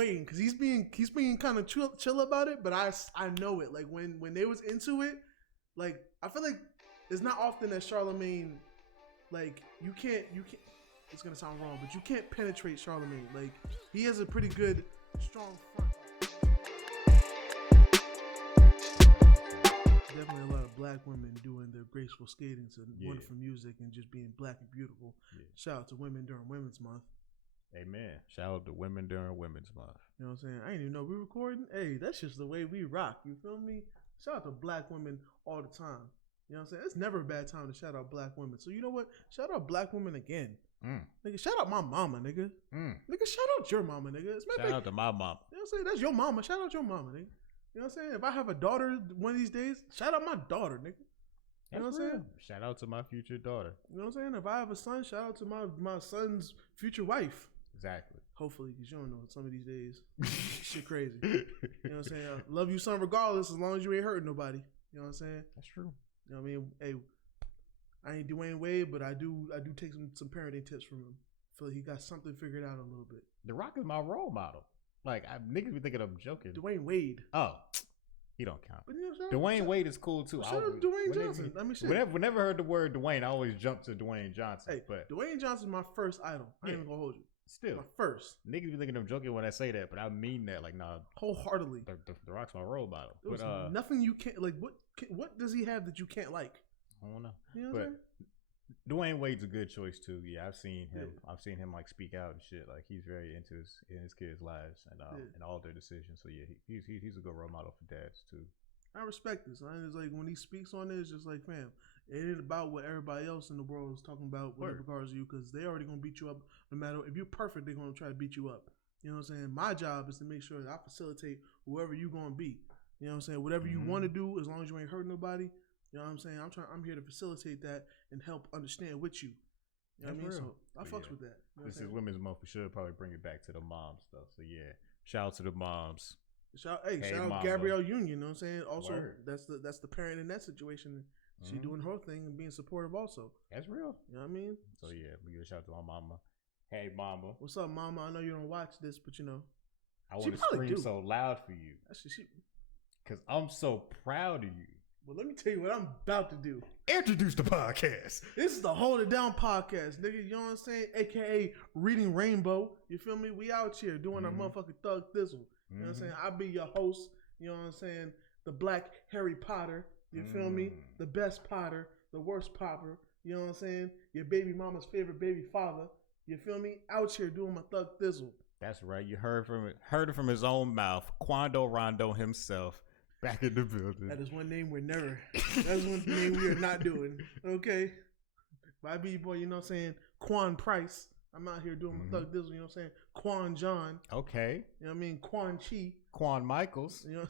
waiting because he's being kind of chill about it, but I know it. Like when they was into it, like I feel like it's not often that Charlemagne, like you can't. It's gonna sound wrong, but you can't penetrate Charlemagne. Like he has a pretty good, strong front. Definitely a lot of black women doing their graceful skating to wonderful music and just being black and beautiful. Yeah. Shout out to women during Women's Month. Amen. Shout out to women during Women's Month. You know what I'm saying? I didn't even know we recording. Hey, that's just the way we rock. You feel me? Shout out to black women all the time. You know what I'm saying? It's never a bad time to shout out black women. So you know what? Shout out black women again. Nigga, shout out my mama, nigga. Nigga, shout out your mama, nigga. Shout out to my mama. You know what I'm saying? That's your mama. Shout out your mama, nigga. You know what I'm saying? If I have a daughter one of these days, shout out my daughter, nigga. You know what I'm saying? Shout out to my future daughter. You know what I'm saying? If I have a son, shout out to my son's future wife. Exactly. Hopefully, because you don't know some of these days. Shit crazy. You know what I'm saying? I love you, son, regardless, as long as you ain't hurting nobody. You know what I'm saying? That's true. You know what I mean? Hey, I ain't Dwayne Wade, but I do take some parenting tips from him. I feel like he got something figured out a little bit. The Rock is my role model. Like, niggas be thinking I'm joking. Dwayne Wade. Oh. He don't count. But, you know, Dwayne Wade is cool too. Shout out to Dwayne Johnson. Whenever I heard the word Dwayne, I always jump to Dwayne Johnson. Hey, but Dwayne Johnson's my first idol. I ain't even gonna hold you. Still, my first. Niggas be thinking I'm joking when I say that, but I mean that. Like, nah, wholeheartedly. The Rock's my role model. But nothing you can't like. What does he have that you can't like? I don't know. You know what I'm saying? Dwayne Wade's a good choice too. Yeah, I've seen him. Yeah. I've seen him like speak out and shit. Like he's very into his kids' lives and all their decisions. So yeah, he's a good role model for dads too. I respect this. It's like when he speaks on it, it's just like, fam, it ain't about what everybody else in the world is talking about with regards to you, because they already gonna beat you up. No matter if you're perfect, they're gonna try to beat you up. You know what I'm saying? My job is to make sure that I facilitate whoever you gonna be. You know what I'm saying? Whatever you want to do, as long as you ain't hurt nobody. You know what I'm saying? I'm here to facilitate that and help understand with you. You know what I mean? So I fucks with that. You know this is Women's Month. We should probably bring it back to the mom stuff. So yeah, shout out to the moms. Shout out Gabrielle Union. You know what I'm saying? Also, that's the parent in that situation. She doing her thing and being supportive also. That's real. You know what I mean? So yeah, we give a shout out to my mama. Hey mama. What's up, mama? I know you don't watch this, but you know. I want to scream so loud for you. Because I'm so proud of you. Well, let me tell you what I'm about to do. Introduce the podcast. This is the Hold It Down podcast, nigga. You know what I'm saying? AKA Reading Rainbow. You feel me? We out here doing our motherfucking thug thistle. You know what I'm saying? I'll be your host. You know what I'm saying? The Black Harry Potter. You feel me? The best Potter. The worst Popper. You know what I'm saying? Your baby mama's favorite baby father. You feel me? Out here doing my thug thistle. That's right. You heard it from his own mouth. Quando Rondo himself. Back in the building. That is one name we're never. That's one name we are not doing. Okay. By B-boy, you know what I'm saying? Quan Price. I'm out here doing my thug dizzle, you know what I'm saying? Quan John. Okay. You know what I mean? Quan Chi. Quan Michaels. You know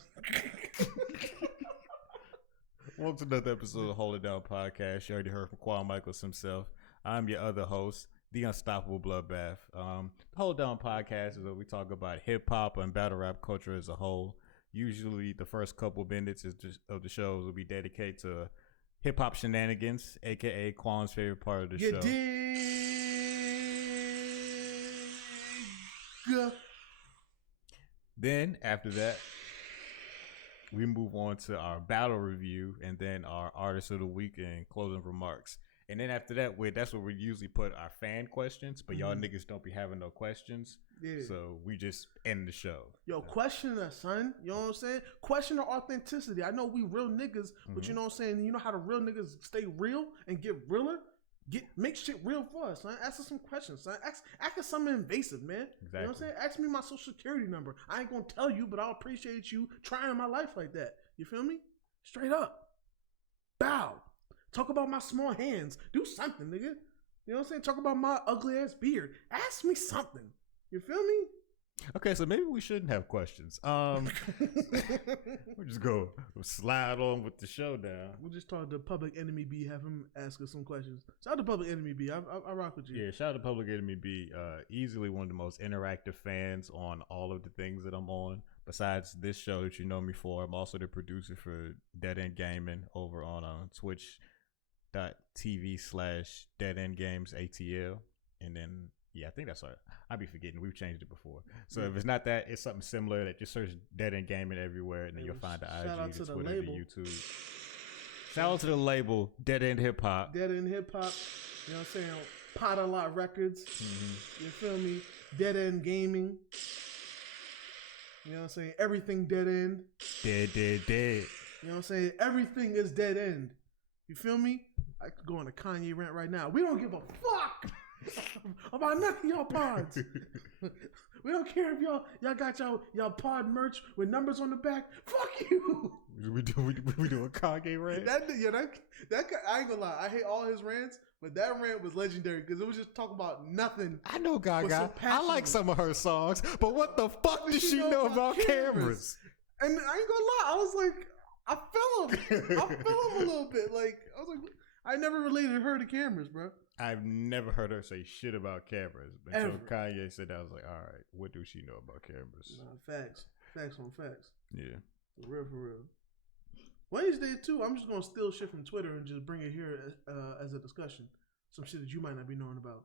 Welcome to another episode of Hold It Down Podcast. You already heard from Quan Michaels himself. I'm your other host, the Unstoppable Bloodbath. The Hold It Down Podcast is where we talk about hip-hop and battle rap culture as a whole. Usually the first couple minutes of the shows will be dedicated to hip-hop shenanigans, a.k.a. Quan's favorite part of the show. Then, after that, we move on to our battle review and then our artist of the week and closing remarks. And then after that, that's where we usually put our fan questions, but y'all niggas don't be having no questions. Yeah. So we just end the show. Yo, question us, son. You know what I'm saying? Question our authenticity. I know we real niggas, but you know what I'm saying? You know how the real niggas stay real and get realer? Make shit real for us, son. Ask us some questions, son. Ask us something invasive, man. Exactly. You know what I'm saying? Ask me my social security number. I ain't gonna tell you, but I'll appreciate you trying my life like that. You feel me? Straight up. Bow. Talk about my small hands. Do something, nigga. You know what I'm saying? Talk about my ugly ass beard. Ask me something. You feel me? Okay, so maybe we shouldn't have questions. We'll just go slide on with the showdown. We'll just talk to Public Enemy B, have him ask us some questions. Shout out to Public Enemy B. I rock with you. Yeah, shout out to Public Enemy B. Easily one of the most interactive fans on all of the things that I'm on. Besides this show that you know me for, I'm also the producer for Dead End Gaming over on twitch.tv/Dead End Games ATL. And then Yeah, I think that's right. I be forgetting. We've changed it before. So if it's not that, it's something similar that just search Dead End Gaming everywhere, and then you'll find the IG, the Twitter, the YouTube. Shout out to the label, Dead End Hip Hop. Dead End Hip Hop. You know what I'm saying? Pot a Lot Records. Mm-hmm. You feel me? Dead End Gaming. You know what I'm saying? Everything Dead End. Dead. You know what I'm saying? Everything is Dead End. You feel me? I could go on a Kanye rant right now. We don't give a fuck about none of y'all pods. We don't care if y'all got y'all pod merch with numbers on the back. Fuck you. We do a Kanye rant. That I ain't gonna lie. I hate all his rants, but that rant was legendary because it was just talking about nothing. I know Gaga. I like some of her songs, but what the fuck does she know about cameras? And I ain't gonna lie. I was like, I feel him a little bit. Like I was like, I never related her to cameras, bro. I've never heard her say shit about cameras. But until Kanye said that, I was like, all right, what do she know about cameras? Facts on facts. Yeah. For real. Wednesday, too, I'm just going to steal shit from Twitter and just bring it here as a discussion. Some shit that you might not be knowing about.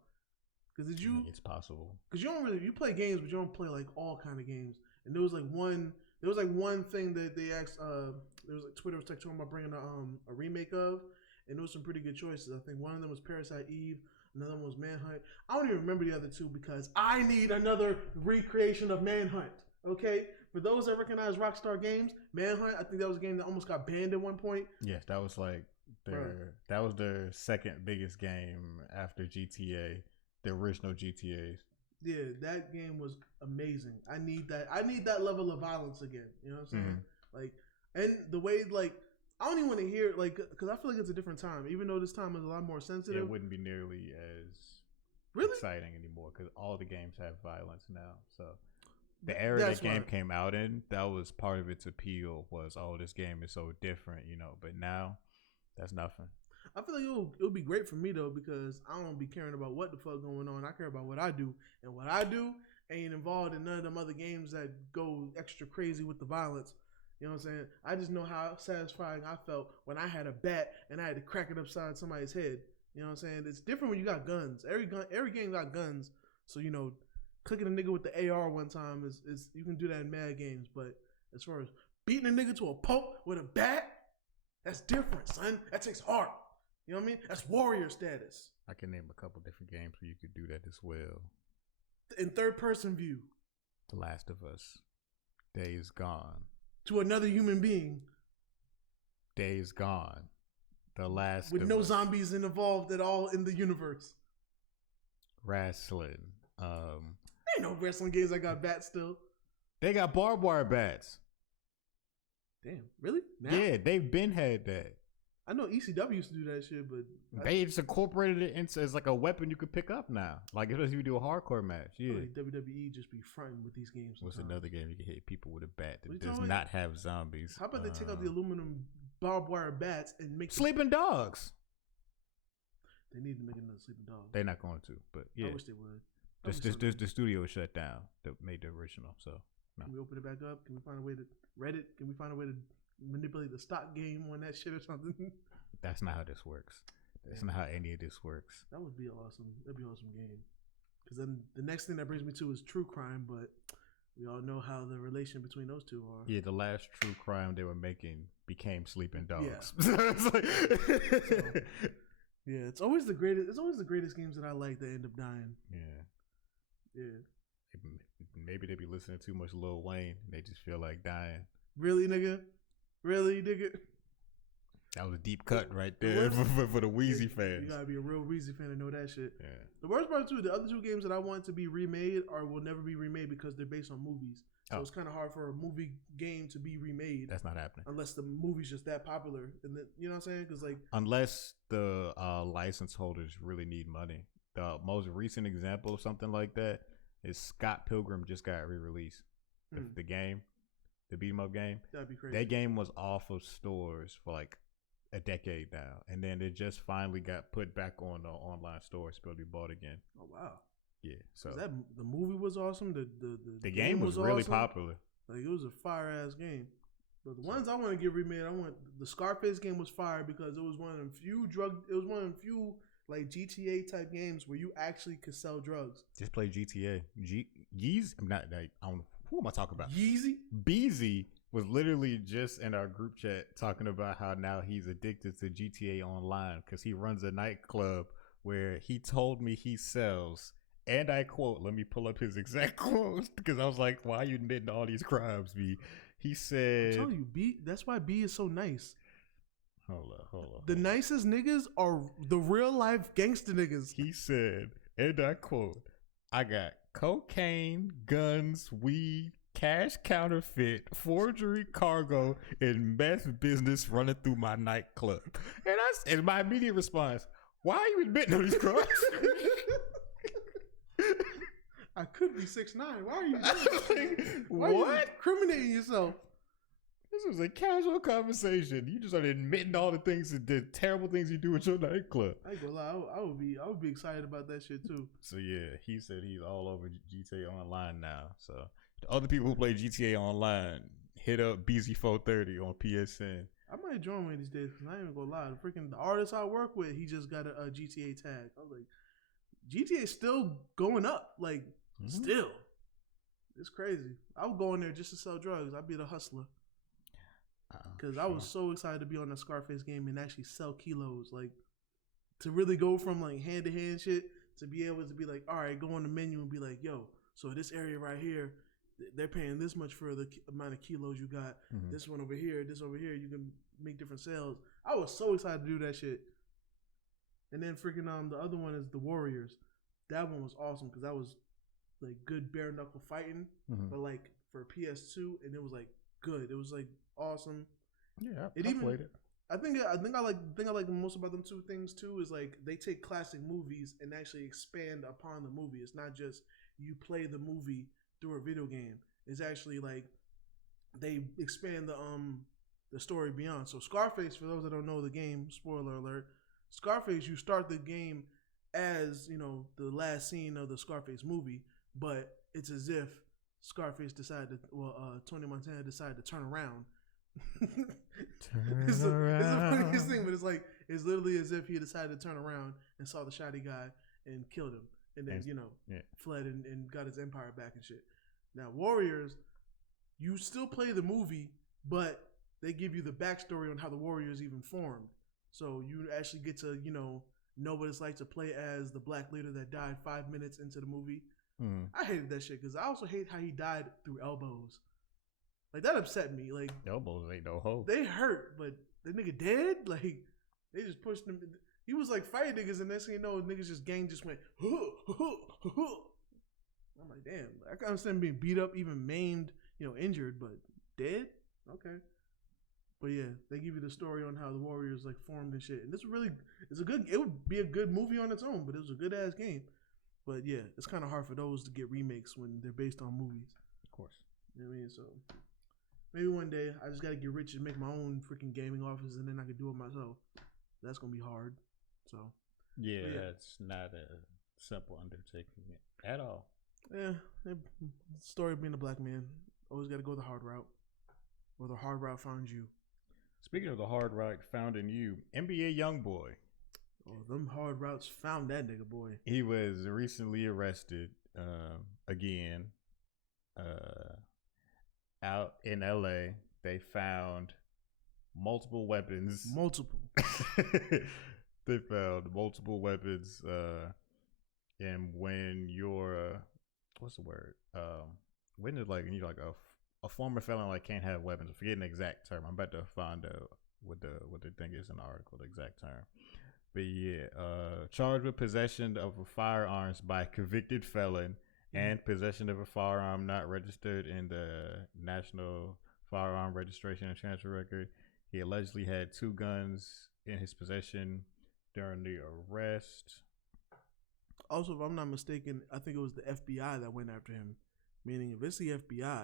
Because it's possible. Because you play games, but you don't play like all kind of games. And there was like one thing that they asked, there was like Twitter was talking about bringing a remake of. And there was some pretty good choices. I think one of them was Parasite Eve. Another one was Manhunt. I don't even remember the other two because I need another recreation of Manhunt. Okay? For those that recognize Rockstar Games, Manhunt, I think that was a game that almost got banned at one point. Yes, that was like their second biggest game after GTA, the original GTAs. Yeah, that game was amazing. I need that level of violence again. You know what I'm saying? Mm-hmm. Like, and the way I don't even want to hear it, like, because I feel like it's a different time. Even though this time is a lot more sensitive. It wouldn't be nearly as exciting anymore because all the games have violence now. So the era that game came out in, that was part of its appeal was, this game is so different, you know. But now, that's nothing. I feel like it'll be great for me, though, because I don't be caring about what the fuck going on. I care about what I do. And what I do ain't involved in none of them other games that go extra crazy with the violence. You know what I'm saying? I just know how satisfying I felt when I had a bat and I had to crack it upside somebody's head. You know what I'm saying? It's different when you got guns. Every game got guns. So, you know, clicking a nigga with the AR one time is you can do that in mad games. But as far as beating a nigga to a pulp with a bat, that's different, son. That takes heart. You know what I mean? That's warrior status. I can name a couple different games where you could do that as well. In third person view. The Last of Us. Days Gone. To another human being. Days Gone. The Last with no zombies involved at all in the universe. Wrestling. Ain't no wrestling games that got bats still. They got barbed wire bats. Damn, really? Now? Yeah, they've been had that. I know ECW used to do that shit, but they just incorporated it into as like a weapon you could pick up now. Like if you do a hardcore match, yeah. Like WWE just be fronting with these games. What's another game you can hit people with a bat that does not have zombies? How about they take out the aluminum barbed wire bats and make sleeping dogs? They need to make another sleeping dog. They're not going to, but yeah, I wish they would. The studio was shut down that made the original. So no. Can we open it back up? Can we find a way to Reddit? Can we find a way to manipulate the stock game on that shit or something? That's not how this works. That's not how any of this works. That would be awesome. That'd be an awesome game. Because then the next thing that brings me to is true crime, but we all know how the relation between those two are. Yeah, the last true crime they were making became Sleeping Dogs. Yeah. Yeah, it's always the greatest. It's always the greatest games that I like that end up dying. Yeah. Maybe they be listening to too much Lil Wayne. They just feel like dying. Really, nigga? Really, nigga? That was a deep cut right there for the Wheezy fans. You gotta be a real Wheezy fan to know that shit. Yeah. The worst part too, the other two games that I want to be remade will never be remade because they're based on movies. So it's kind of hard for a movie game to be remade. That's not happening unless the movie's just that popular, and you know what I'm saying? Because like unless the license holders really need money. The most recent example of something like that is Scott Pilgrim just got re-released. The game, the beat 'em up game. That'd be crazy. That game was off of stores for like a decade now, and then it just finally got put back on the online store. It's supposed to be bought again. Oh wow. Yeah, so the movie was awesome. The game was really awesome. popular. Like it was a fire ass game. But the ones I want to get remade, the Scarface game was fire because it was one of them few like GTA type games where you actually could sell drugs. Just play GTA. Yeezy. I'm not like I don't. Who am I talking about? Yeezy. Beezy was literally just in our group chat talking about how now he's addicted to GTA Online because he runs a nightclub where he told me he sells, and I quote, let me pull up his exact quote because I was like, why are you admitting all these crimes, B? He said, I'm telling you, B, that's why B is so nice. Hold up. The nicest niggas are the real life gangster niggas. He said, and I quote, I got cocaine, guns, weed, cash counterfeit, forgery, cargo, and meth business running through my nightclub. And my immediate response, why are you admitting all these crimes? I could be 6'9". Why are you doing What? Why are you incriminating yourself? This was a casual conversation. You just started admitting all the things, the terrible things you do with your nightclub. I ain't gonna lie, I would be excited about that shit too. So yeah, he said he's all over GTA Online now. So the other people who play GTA Online, hit up BZ430 on PSN. I might join one of these days because I ain't even gonna lie. The artist I work with, he just got a GTA tag. I was like, GTA still going up, like still. It's crazy. I would go in there just to sell drugs. I'd be the hustler. Because I was so excited to be on the Scarface game and actually sell kilos. Like, to really go from, like, hand-to-hand shit to be able to be like, all right, go on the menu and be like, yo, so this area right here, they're paying this much for the amount of kilos you got. This one over here, this over here, you can make different sales. I was so excited to do that shit. And then freaking the other one is the Warriors. That one was awesome because that was, like, good bare-knuckle fighting. But, like, for PS2, and it was, like, good. It was, like, awesome. Yeah, I played it. I think I like the most about them two things too is like they take classic movies and actually expand upon the movie. It's not just you play the movie through a video game. It's actually like they expand the story beyond. So Scarface, for those that don't know the game, spoiler alert, Scarface, you start the game as, you know, the last scene of the Scarface movie, but it's as if Scarface decided Tony Montana decided to turn around. It's the funniest thing, but it's literally as if he decided to turn around and saw the shotty guy and killed him, and then fled and got his empire back and shit. Now Warriors, you still play the movie, but they give you the backstory on how the Warriors even formed. So you actually get to know what it's like to play as the black leader that died 5 minutes into the movie. I hated that shit because I also hate how he died through elbows. Like, that upset me. Like, elbows ain't no hope. They hurt, but the nigga dead? Like, they just pushed him. He was like fighting niggas, and next thing you know, niggas gang just went, huh, huh, huh. I'm like, damn. I can understand being beat up, even maimed, injured, but dead? Okay. But yeah, they give you the story on how the Warriors like formed and shit. And it would be a good movie on its own, but it was a good ass game. But yeah, it's kind of hard for those to get remakes when they're based on movies. Of course. You know what I mean? So maybe one day I just got to get rich and make my own freaking gaming office, and then I could do it myself. That's going to be hard. So yeah, it's not a simple undertaking at all. Yeah. Story of being a black man. Always got to go the hard route. Or the hard route found you. Speaking of the hard route found in you, NBA Youngboy. Oh, them hard routes found that nigga, boy. He was recently arrested again out in LA. They found multiple weapons. They found multiple weapons. And when you're what's the word? When is like you're like a former felon like can't have weapons. I'm forgetting the exact term. I'm about to find out what the thing is in the article, the exact term. But yeah, charged with possession of a firearms by a convicted felon and possession of a firearm not registered in the National Firearm Registration and Transfer Record. He allegedly had 2 guns in his possession during the arrest. Also, if I'm not mistaken, I think it was the FBI that went after him. Meaning, if it's the FBI,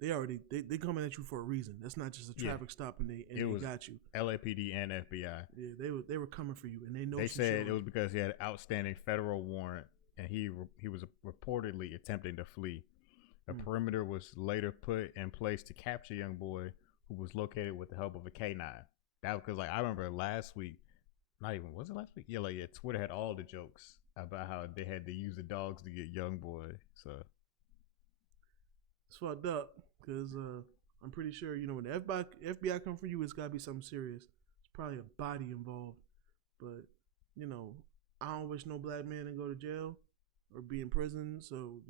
they coming at you for a reason. That's not just a traffic stop and they got you. LAPD and FBI. Yeah, they were coming for you, and they know. They said it was because he had an outstanding federal warrant, and he was reportedly attempting to flee. A perimeter was later put in place to capture Youngboy, who was located with the help of a K9. That because I remember not even, was it last week? Yeah, like Twitter had all the jokes about how they had to use the dogs to get Youngboy. So it's fucked up because I'm pretty sure when the FBI come for you, it's gotta be something serious. It's probably a body involved, but I don't wish no black man to go to jail or be in prison. So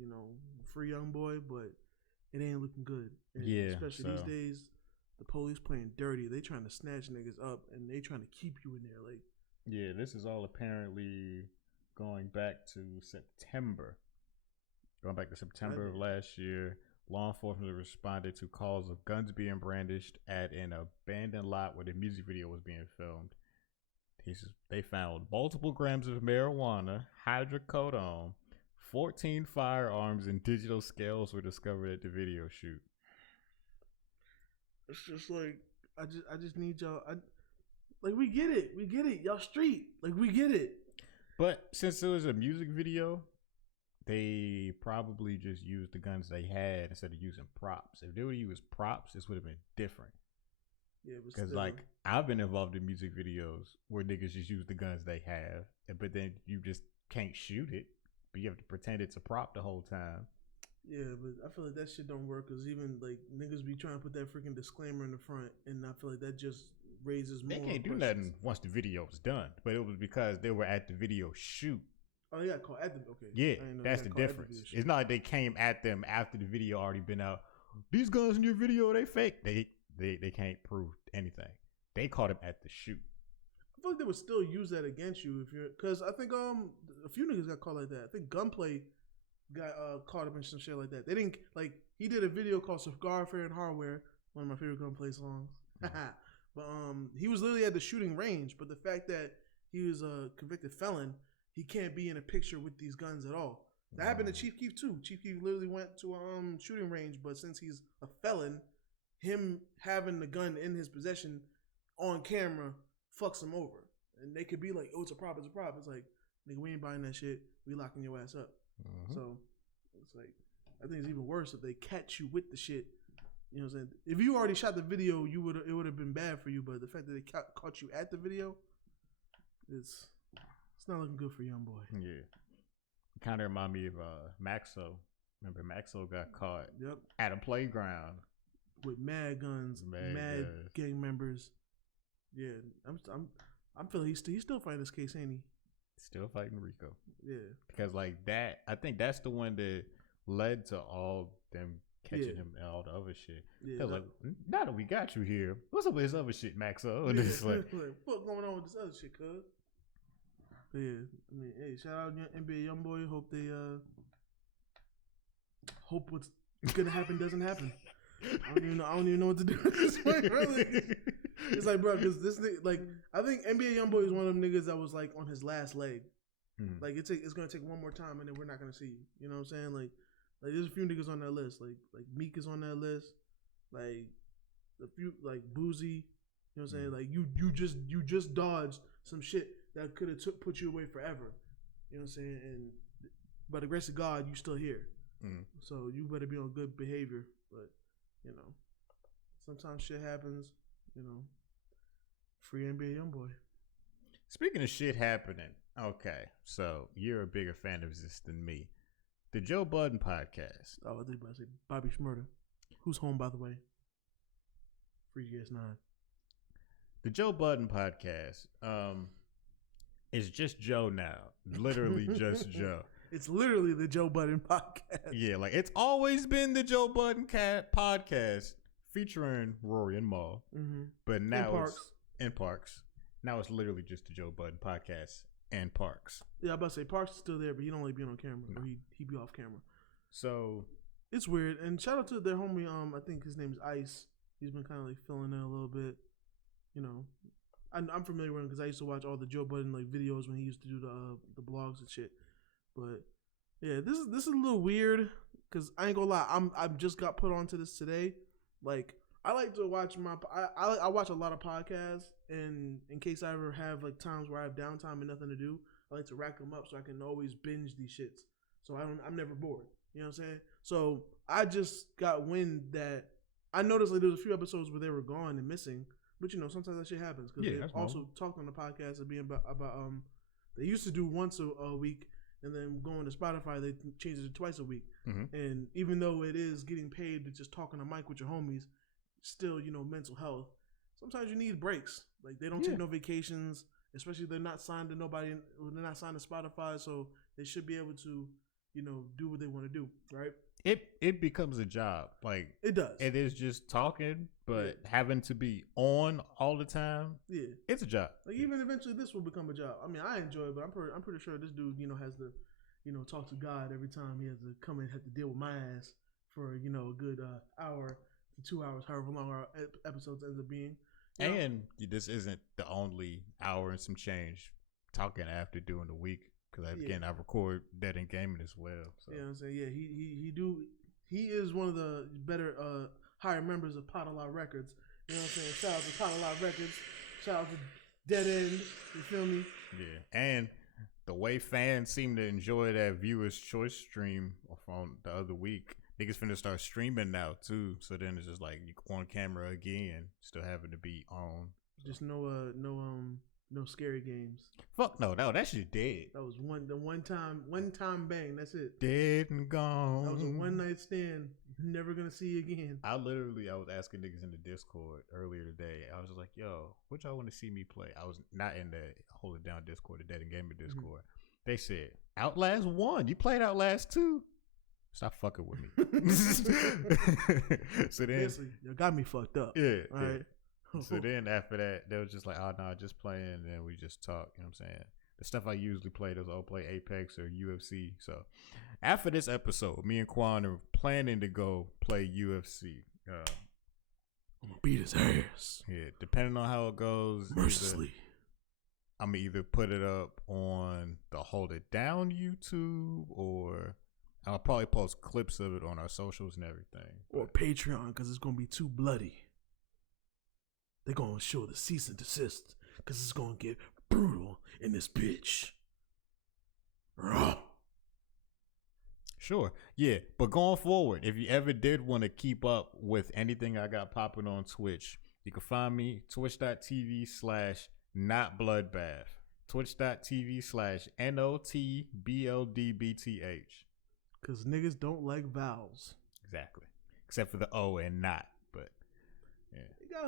free Youngboy, but it ain't looking good. And especially these days, the police playing dirty. They trying to snatch niggas up and they trying to keep you in there. Like, yeah, this is all apparently going back to September. Going back to September of last year, law enforcement responded to calls of guns being brandished at an abandoned lot where the music video was being filmed. They found multiple grams of marijuana, hydrocodone, 14 firearms, and digital scales were discovered at the video shoot. It's just like I just need y'all. We get it, y'all street. Like, we get it. But since it was a music video, they probably just used the guns they had instead of using props. If they would use props, this would have been different. Yeah, because I've been involved in music videos where niggas just use the guns they have, but then you just can't shoot it, but you have to pretend it's a prop the whole time. Yeah, but I feel like that shit don't work because even like niggas be trying to put that freaking disclaimer in the front, and I feel like that just raises more. They can't do nothing once the video was done, but it was because they were at the video shoot. Oh, they got caught at them. Okay. Yeah, that's the difference. It's not like they came at them after the video already been out. These guns in your video, they fake. They can't prove anything. They caught him at the shoot. I feel like they would still use that against you if you're, because I think a few niggas got caught like that. I think Gunplay got caught up in some shit like that. They didn't he did a video called Cigar Fair and Hardware, one of my favorite Gunplay songs. But he was literally at the shooting range. But the fact that he was a convicted felon, he can't be in a picture with these guns at all. That happened to Chief Keef too. Chief Keef literally went to a shooting range, but since he's a felon, him having the gun in his possession on camera fucks him over. And they could be like, oh, it's a prop, it's a prop. It's like, nigga, we ain't buying that shit. We locking your ass up. So it's like, I think it's even worse if they catch you with the shit. You know what I'm saying? If you already shot the video, it would have been bad for you. But the fact that they caught you at the video, it's not looking good for Youngboy. Yeah. Kind of remind me of Maxx Out. Remember, Maxx Out got caught at a playground with mad guns, mad gang members. Yeah, I'm feeling he's still fighting this case, ain't he? Still fighting Rico. Yeah, because like that, I think that's the one that led to all them catching him and all the other shit. Yeah, like, now that we got you here, what's up with this other shit, Maxx Out? And it's like, what's going on with this other shit, cuz? But yeah, I mean, hey, shout out NBA Youngboy. Hope they hope what's gonna happen doesn't happen. I don't even know what to do at this point. Really, it's like, bro, because this thing, like, I think NBA Youngboy is one of them niggas that was like on his last leg. Like it's gonna take one more time, and then we're not gonna see you. You know what I'm saying? Like there's a few niggas on that list. Like Meek is on that list. Like a few, like Boozy. You know what I'm saying? Like you just dodged some shit that could have put you away forever. You know what I'm saying? And by the grace of God, you still here. So you better be on good behavior. But sometimes shit happens. Free NBA Youngboy. Speaking of shit happening, okay, so you're a bigger fan of this than me. The Joe Budden podcast. Oh, I think about to say Bobby Shmurda, who's home, by the way. Free GS9. The Joe Budden podcast is just Joe now. Literally just Joe. It's literally the Joe Budden podcast. Yeah, like it's always been the Joe Budden podcast featuring Rory and Maul. But now it's in Parks. Now it's literally just the Joe Budden podcast and Parks. Yeah, I'm about to say Parks is still there, but he don't like being on camera. Or he be off camera. So it's weird. And shout out to their homie, I think his name is Ice. He's been kind of like filling in a little bit. I'm familiar with him because I used to watch all the Joe Budden like videos when he used to do the blogs and shit. But yeah, this is a little weird because I ain't gonna lie, I just got put onto this today. Like I like to watch I watch a lot of podcasts, and in case I ever have like times where I have downtime and nothing to do, I like to rack them up so I can always binge these shits. So I'm never bored. You know what I'm saying? So I just got wind that I noticed like there was a few episodes where they were gone and missing. But sometimes that shit happens because Yeah, they also talked on the podcast of being about they used to do once a week, and then going to Spotify they changed it to twice a week. Mm-hmm. And even though it is getting paid to just talking to mic with your homies, still mental health. Sometimes you need breaks. Like they don't take no vacations, especially if they're not signed to nobody. They're not signed to Spotify, so they should be able to do what they want to do, right? It becomes a job. Like it does. It is just talking, but having to be on all the time. Yeah, it's a job. Like even eventually, this will become a job. I mean, I enjoy it, but I'm pretty sure this dude, has to, talk to God every time he has to come and have to deal with my ass for a good hour to 2 hours, however long our episodes ends up being. And this isn't the only hour and some change talking after doing the week. Because I record Dead and Gaming as well. So. Yeah, I'm saying, he is one of the better higher members of Pot a Lot Records. You know what I'm saying? Shout out to Pot a Lot Records. Shout out to Dead End. You feel me? Yeah, and the way fans seem to enjoy that Viewers Choice stream from the other week, niggas finna start streaming now too. So then it's just like you on camera again, still having to be on. Just no scary games. Fuck no, that shit dead. That was one time bang. That's it. Dead and gone. That was a one night stand. Never gonna see you again. I was asking niggas in the Discord earlier today. I was just like, yo, what y'all want to see me play? I was not in the Hold It Down Discord, the Dead and Gamer Discord. Mm-hmm. They said, Outlast 1. You played Outlast 2? Stop fucking with me. So then, seriously, you got me fucked up. Yeah. All right. So then after that, they was just like, oh no, just playing, and then we just talk. You know what I'm saying? The stuff I usually play, play Apex or UFC. So after this episode, me and Quan are planning to go play UFC. I'm gonna beat his ass. Yeah, depending on how it goes, mercilessly. I'm gonna either put it up on the Hold It Down YouTube, or I'll probably post clips of it on our socials and everything, or Patreon, because it's gonna be too bloody. They're going to show the cease and desist because it's going to get brutal in this bitch. Raw. Sure. Yeah. But going forward, if you ever did want to keep up with anything I got popping on Twitch, you can find me twitch.tv/notbloodbath. Twitch.tv/NOTBLDBTH. Because niggas don't like vowels. Exactly. Except for the O and not. Yeah.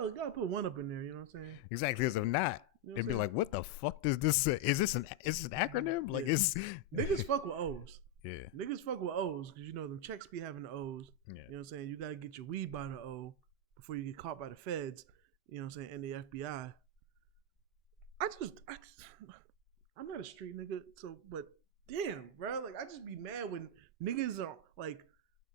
You gotta put one up in there, you know what I'm saying? Exactly, because if not, it'd be like, what the fuck does this say? Is this an acronym? Like, it's niggas fuck with O's. Yeah. Niggas fuck with O's because them checks be having the O's. Yeah. You know what I'm saying? You gotta get your weed by the O before you get caught by the feds. You know what I'm saying? And the FBI. I'm not a street nigga, but damn, bro, like I just be mad when niggas are like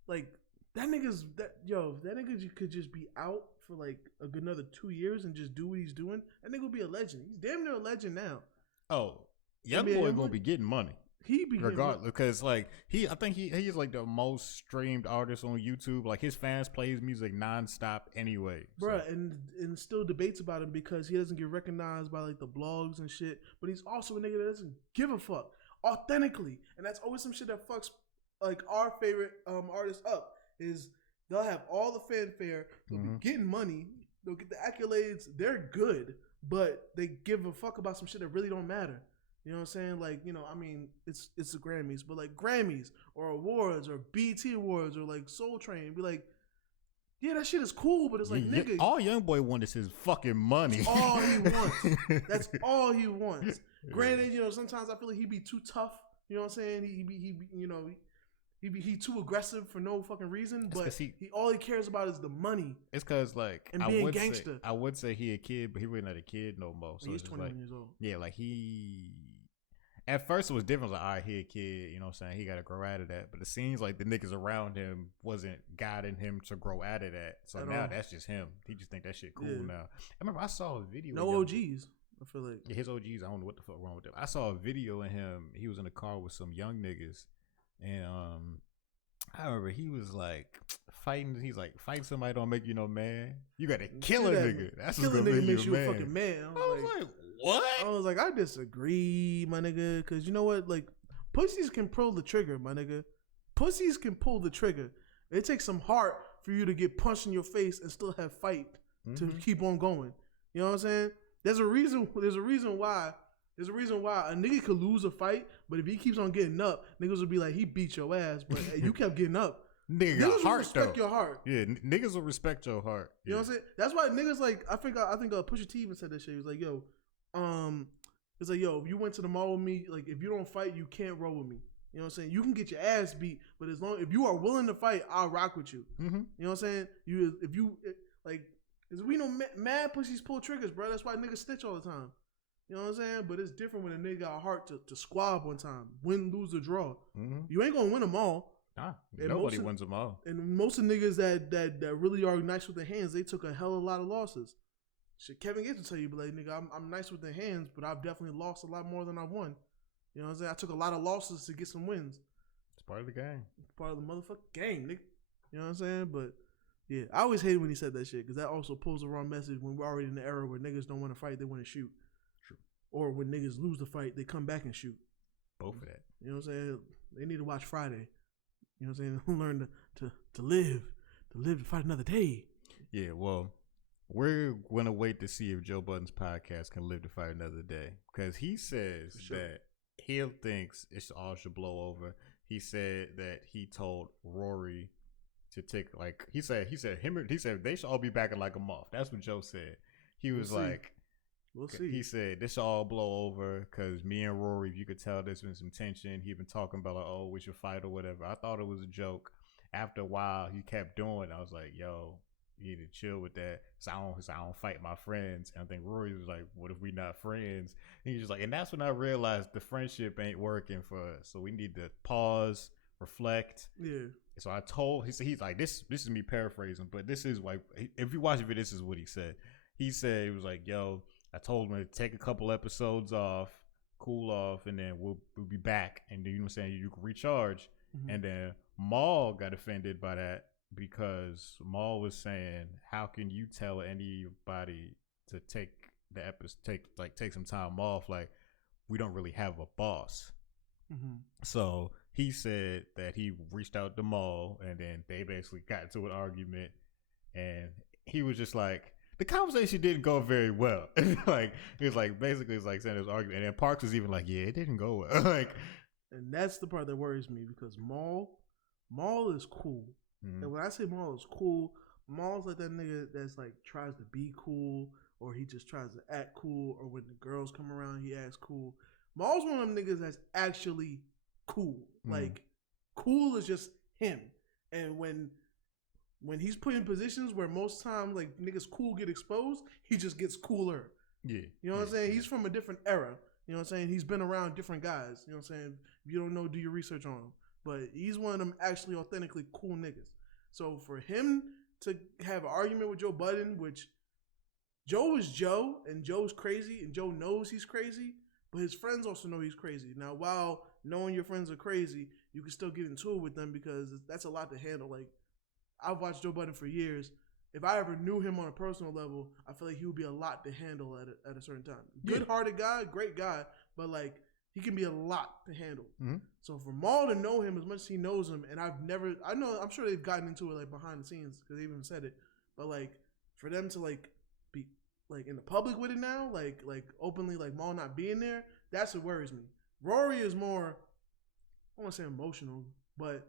that nigga could just be out for like another 2 years and just do what he's doing. That nigga would be a legend. He's damn near a legend now. Oh, Youngboy gonna be getting money. He be regardless, because like I think he's like the most streamed artist on YouTube. Like his fans play his music nonstop anyway, bruh. And still debates about him because he doesn't get recognized by like the blogs and shit. But he's also a nigga that doesn't give a fuck authentically, and that's always some shit that fucks like our favorite artists up. Is they'll have all the fanfare, they'll be getting money, they'll get the accolades, they're good, but they give a fuck about some shit that really don't matter. You know what I'm saying? Like, I mean, it's the Grammys, but like Grammys or awards or BET awards or like Soul Train, be like, yeah, that shit is cool, but it's like, nigga, all Youngboy wants is his fucking money. That's all he wants. That's all he wants. Granted, sometimes I feel like he be too tough. You know what I'm saying? He too aggressive for no fucking reason, but all he cares about is the money. It's because like and being gangster. I would say he a kid, but he really not a kid no more. So he's 21 years old. Yeah, like at first it was different. Like, all right, he a kid, you know what I'm saying? He got to grow out of that. But it seems like the niggas around him wasn't guiding him to grow out of that. So now that's just him. He just think that shit cool now. I remember I saw a video. No OGs. I feel like his OGs. I don't know what the fuck wrong with them. I saw a video of him. He was in a car with some young niggas. And I remember he was like fighting. He's like, fighting somebody don't make you no man. You got to kill a nigga. That's what's gonna make you a fucking man. I was like, what? I was like, I disagree, my nigga. Because you know what? Like, pussies can pull the trigger, my nigga. Pussies can pull the trigger. It takes some heart for you to get punched in your face and still have fight to keep on going. You know what I'm saying? There's a reason why a nigga could lose a fight, but if he keeps on getting up, niggas will be like, he beat your ass, but hey, you kept getting up. Niggas got heart, respect your heart. Yeah, niggas will respect your heart. You know what I'm saying? That's why niggas like, I think Pusha T even said that shit. He was like, yo, it's like, yo, if you went to the mall with me, like, if you don't fight, you can't roll with me. You know what I'm saying? You can get your ass beat, but if you are willing to fight, I'll rock with you. Mm-hmm. You know what I'm saying? Cause we know mad pussies pull triggers, bro. That's why niggas snitch all the time. You know what I'm saying? But it's different when a nigga got a heart to squab one time, win, lose, or draw. Mm-hmm. You ain't gonna win them all. Nah, nobody wins them all. And most of the niggas that really are nice with their hands, they took a hell of a lot of losses. Shit, Kevin Gates will tell you, but like, nigga, I'm nice with the hands, but I've definitely lost a lot more than I've won. You know what I'm saying? I took a lot of losses to get some wins. It's part of the game. It's part of the motherfucking game, nigga. You know what I'm saying? But yeah, I always hated when he said that shit because that also pulls the wrong message when we're already in the era where niggas don't want to fight, they want to shoot. True. Or when niggas lose the fight, they come back and shoot. Both of that. You know what I'm saying? They need to watch Friday. You know what I'm saying? Learn to live to fight another day. Yeah, well, we're going to wait to see if Joe Budden's podcast can live to fight another day because he says that he thinks it all should blow over. He said that he told Rory to take he said they should all be back in like a month. That's what Joe said. He was we'll see. He said this should all blow over because me and Rory, if you could tell, there's been some tension. He been talking about like, oh, we should fight or whatever. I thought it was a joke. After a while, he kept doing it. I was like, yo, you need to chill with that. So I don't fight my friends. And I think Rory was like, what if we not friends? And he's just like, and that's when I realized the friendship ain't working for us. So we need to pause, reflect. Yeah. So I told, he's like, this is me paraphrasing, but this is like, if you watch the video, this is what he said. He said, he was like, yo, I told him to take a couple episodes off, cool off, and then we'll be back. And then, you know what I'm saying, you can recharge. Mm-hmm. And then Maul got offended by that because Maul was saying, how can you tell anybody to take the episode, take some time off? Like, we don't really have a boss. Mm-hmm. So he said that he reached out to Maul, and then they basically got into an argument, and he was just like, the conversation didn't go very well. Like, it was like, basically, it's like saying it was argument, and then Parks was even like, yeah, it didn't go well. Like, and that's the part that worries me because Maul is cool. Mm-hmm. And when I say Maul is cool, Maul's like that nigga that's like tries to be cool, or he just tries to act cool, or when the girls come around, he acts cool. Maul's one of them niggas that's actually cool. Mm-hmm. Like, cool is just him. And when he's put in positions where most times like niggas cool get exposed, he just gets cooler. Yeah. You know what I'm saying? He's from a different era. You know what I'm saying? He's been around different guys. You know what I'm saying? If you don't know, do your research on him. But he's one of them actually authentically cool niggas. So for him to have an argument with Joe Budden, which Joe is Joe, and Joe's crazy, and Joe knows he's crazy, but his friends also know he's crazy. Now, while knowing your friends are crazy, you can still get into it with them because that's a lot to handle. Like, I've watched Joe Budden for years. If I ever knew him on a personal level, I feel like he would be a lot to handle at a certain time. Good-hearted guy, great guy, but like he can be a lot to handle. Mm-hmm. So for Maul to know him as much as he knows him, and I'm sure they've gotten into it like behind the scenes because they even said it, but like for them to like be like in the public with it now, like openly, like Maul not being there, that's what worries me. Rory is more, I want to say emotional, but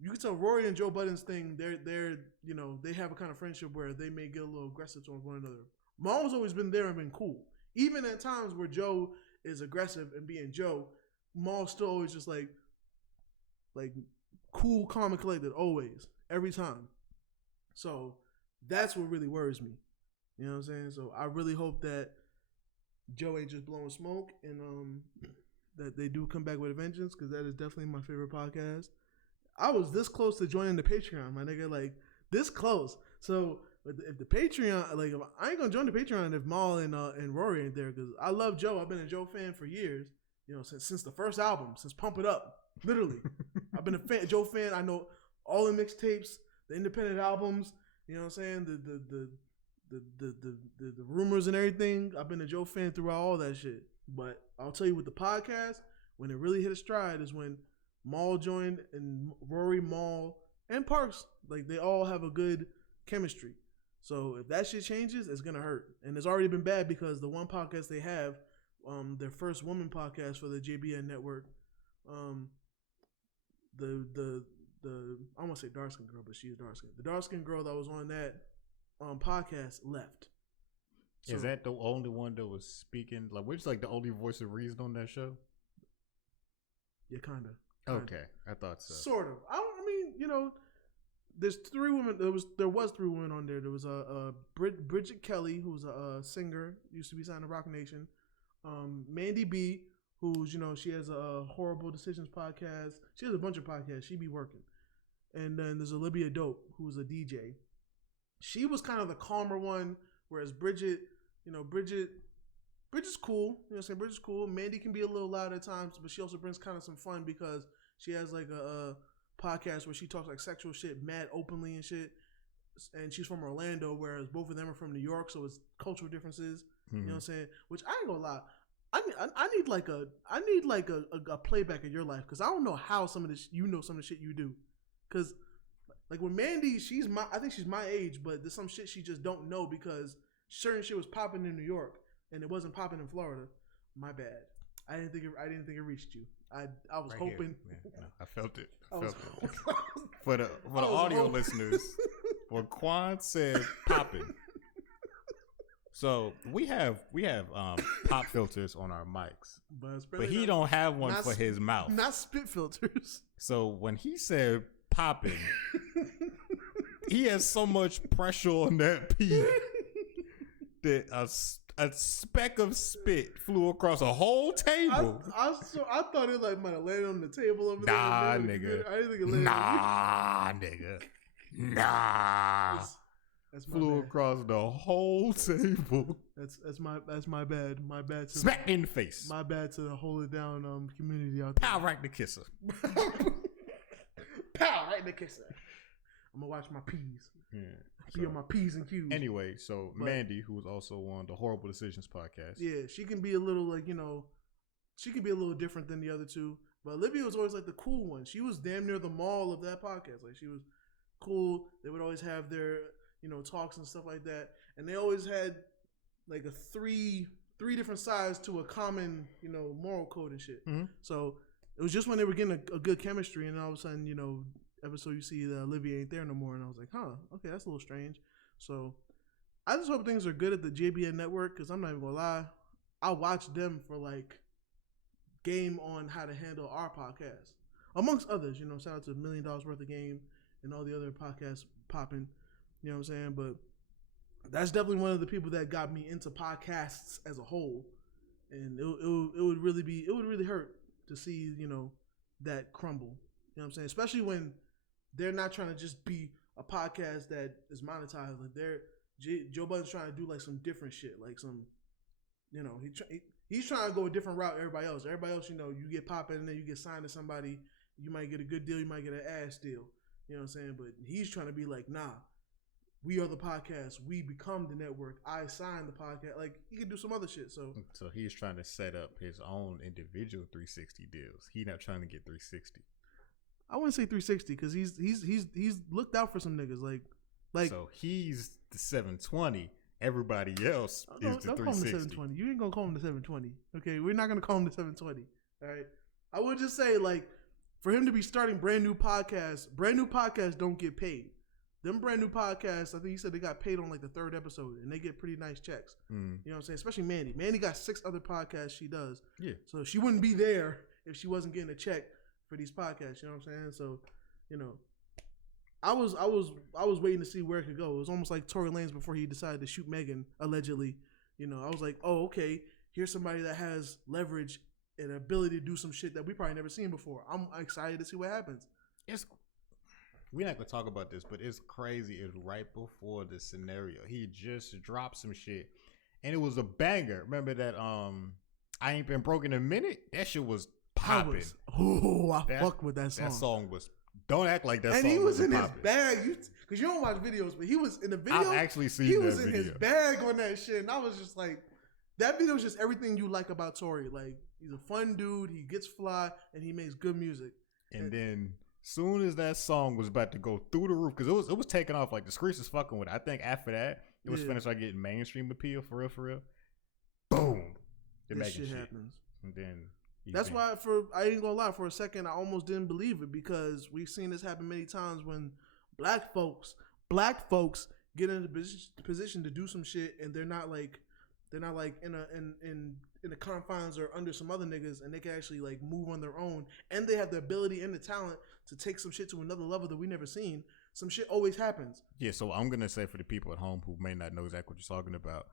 you can tell Rory and Joe Budden's thing, they're you know, they have a kind of friendship where they may get a little aggressive towards one another. Maul's always been there and been cool. Even at times where Joe is aggressive and being Joe, Maul's still always just like cool, calm, and collected, always, every time. So that's what really worries me. You know what I'm saying? So I really hope that Joe ain't just blowing smoke and that they do come back with a vengeance because that is definitely my favorite podcast. I was this close to joining the Patreon, my nigga, like this close. So if the Patreon, like I ain't gonna join the Patreon if Maul and Rory ain't there because I love Joe. I've been a Joe fan for years, you know, since the first album, since Pump It Up, literally. I've been a Joe fan. I know all the mixtapes, the independent albums, you know what I'm saying, the rumors and everything. I've been a Joe fan throughout all that shit. But I'll tell you with the podcast, when it really hit a stride is when Maul joined, and Rory, Maul, and Parks, like they all have a good chemistry. So if that shit changes, it's gonna hurt, and it's already been bad because the one podcast they have, their first woman podcast for the JBN network, the I don't want to say dark skinned girl, but she's dark skinned. The dark skinned girl that was on that podcast left. So, is that the only one that was speaking? Like, which like the only voice of reason on that show? Yeah, kinda. Okay, I thought so. Sort of. I mean, you know, there's 3 women. There was 3 women on there. There was Bridget Kelly, who's a singer, used to be signed to Rock Nation. Mandy B, who's, you know, she has a Horrible Decisions podcast. She has a bunch of podcasts. She be working. And then there's Olivia Dope, who's a DJ. She was kind of the calmer one, whereas Bridget, you know, Bridget's cool. You know what I'm saying? Bridget's cool. Mandy can be a little loud at times, but she also brings kind of some fun because she has like a podcast where she talks like sexual shit mad openly and shit. And she's from Orlando, whereas both of them are from New York, so it's cultural differences. You know what I'm saying? Which I ain't gonna lie. I need like a playback of your life, because I don't know how some of this, you know, some of the shit you do. Because like with Mandy, I think she's my age, but there's some shit she just don't know because certain shit was popping in New York and it wasn't popping in Florida. My bad. I didn't think it reached you. I was right hoping. No, I felt it. For the audio listeners, when Quan said popping. So we have pop filters on our mics, but he don't have one for his mouth. Not spit filters. So when he said popping, he has so much pressure on that P that a speck of spit flew across a whole table. I thought it like might have landed on the table over there. Nah, nigga. I didn't think it landed. Nah, nigga. Nah. That's flew across the whole table. That's my bad. My bad. Smack in the face. My bad to the hold it down community out there. Pow right in the kisser. Pow right in the kisser. I'm gonna watch my P's. Yeah. Be on my P's and Q's. Anyway, so Mandy, who's also on the Horrible Decisions podcast. Yeah, she can be a little like, you know, she can be a little different than the other two. But Olivia was always like the cool one. She was damn near the mall of that podcast. Like, she was cool. They would always have their, you know, talks and stuff like that. And they always had like a three different sides to a common, you know, moral code and shit. Mm-hmm. So it was just when they were getting a good chemistry, and then all of a sudden, you know, episode you see that Olivia ain't there no more, and I was like, huh, okay, that's a little strange. So I just hope things are good at the JBN network, because I'm not even gonna lie, I watch them for like game on how to handle our podcast, amongst others. You know, shout out to $1 Million Worth of Game and all the other podcasts popping. You know what I'm saying? But that's definitely one of the people that got me into podcasts as a whole, and it would really hurt to see, you know, that crumble. You know what I'm saying? Especially when they're not trying to just be a podcast that is monetized. Like Joe Budden's trying to do like some different shit, like some, you know, he's trying to go a different route. Everybody else, you know, you get popping and then you get signed to somebody. You might get a good deal, you might get an ass deal. You know what I'm saying? But he's trying to be like, nah, we are the podcast. We become the network. I sign the podcast. Like, he can do some other shit. So he's trying to set up his own individual 360 deals. He's not trying to get 360. I wouldn't say 360 because he's looked out for some niggas. Like so he's the 720. Everybody else is the 360. Don't call him the 720. You ain't gonna call him the 720. Okay, we're not gonna call him the 720. All right. I would just say, like, for him to be starting brand new podcasts don't get paid. Them brand new podcasts, I think he said they got paid on like the 3rd episode, and they get pretty nice checks. You know what I'm saying? Especially Mandy. Mandy got 6 other podcasts she does. Yeah. So she wouldn't be there if she wasn't getting a check for these podcasts. You know what I'm saying? So, you know, I was waiting to see where it could go. It was almost like Tory Lanez before he decided to shoot Megan, allegedly. You know, I was like, oh, okay, here's somebody that has leverage and ability to do some shit that we probably never seen before. I'm excited to see what happens. We're not gonna talk about this, but it's crazy. It's right before the scenario. He just dropped some shit, and it was a banger. Remember that? I ain't been broke in a minute. That shit was popping. I fuck with that song. That song was. Don't act like that. And song he was in popping. his bag, because you don't watch videos, but he was in the video. I've actually seen he that was video. in his bag on that shit, and I was just like, that video is just everything you like about Tory. Like, he's a fun dude. He gets fly, and he makes good music. And then Soon as that song was about to go through the roof, because it was taking off, like the streets was fucking with it. I think after that, it was finished like getting mainstream appeal for real. Boom. This shit happens. And then that's why I ain't gonna lie, for a second I almost didn't believe it, because we've seen this happen many times when black folks get in the position to do some shit, and they're not like in the confines or under some other niggas, and they can actually like move on their own, and they have the ability and the talent to take some shit to another level that we never seen. Some shit always happens. Yeah, so I'm gonna say for the people at home who may not know exactly what you're talking about,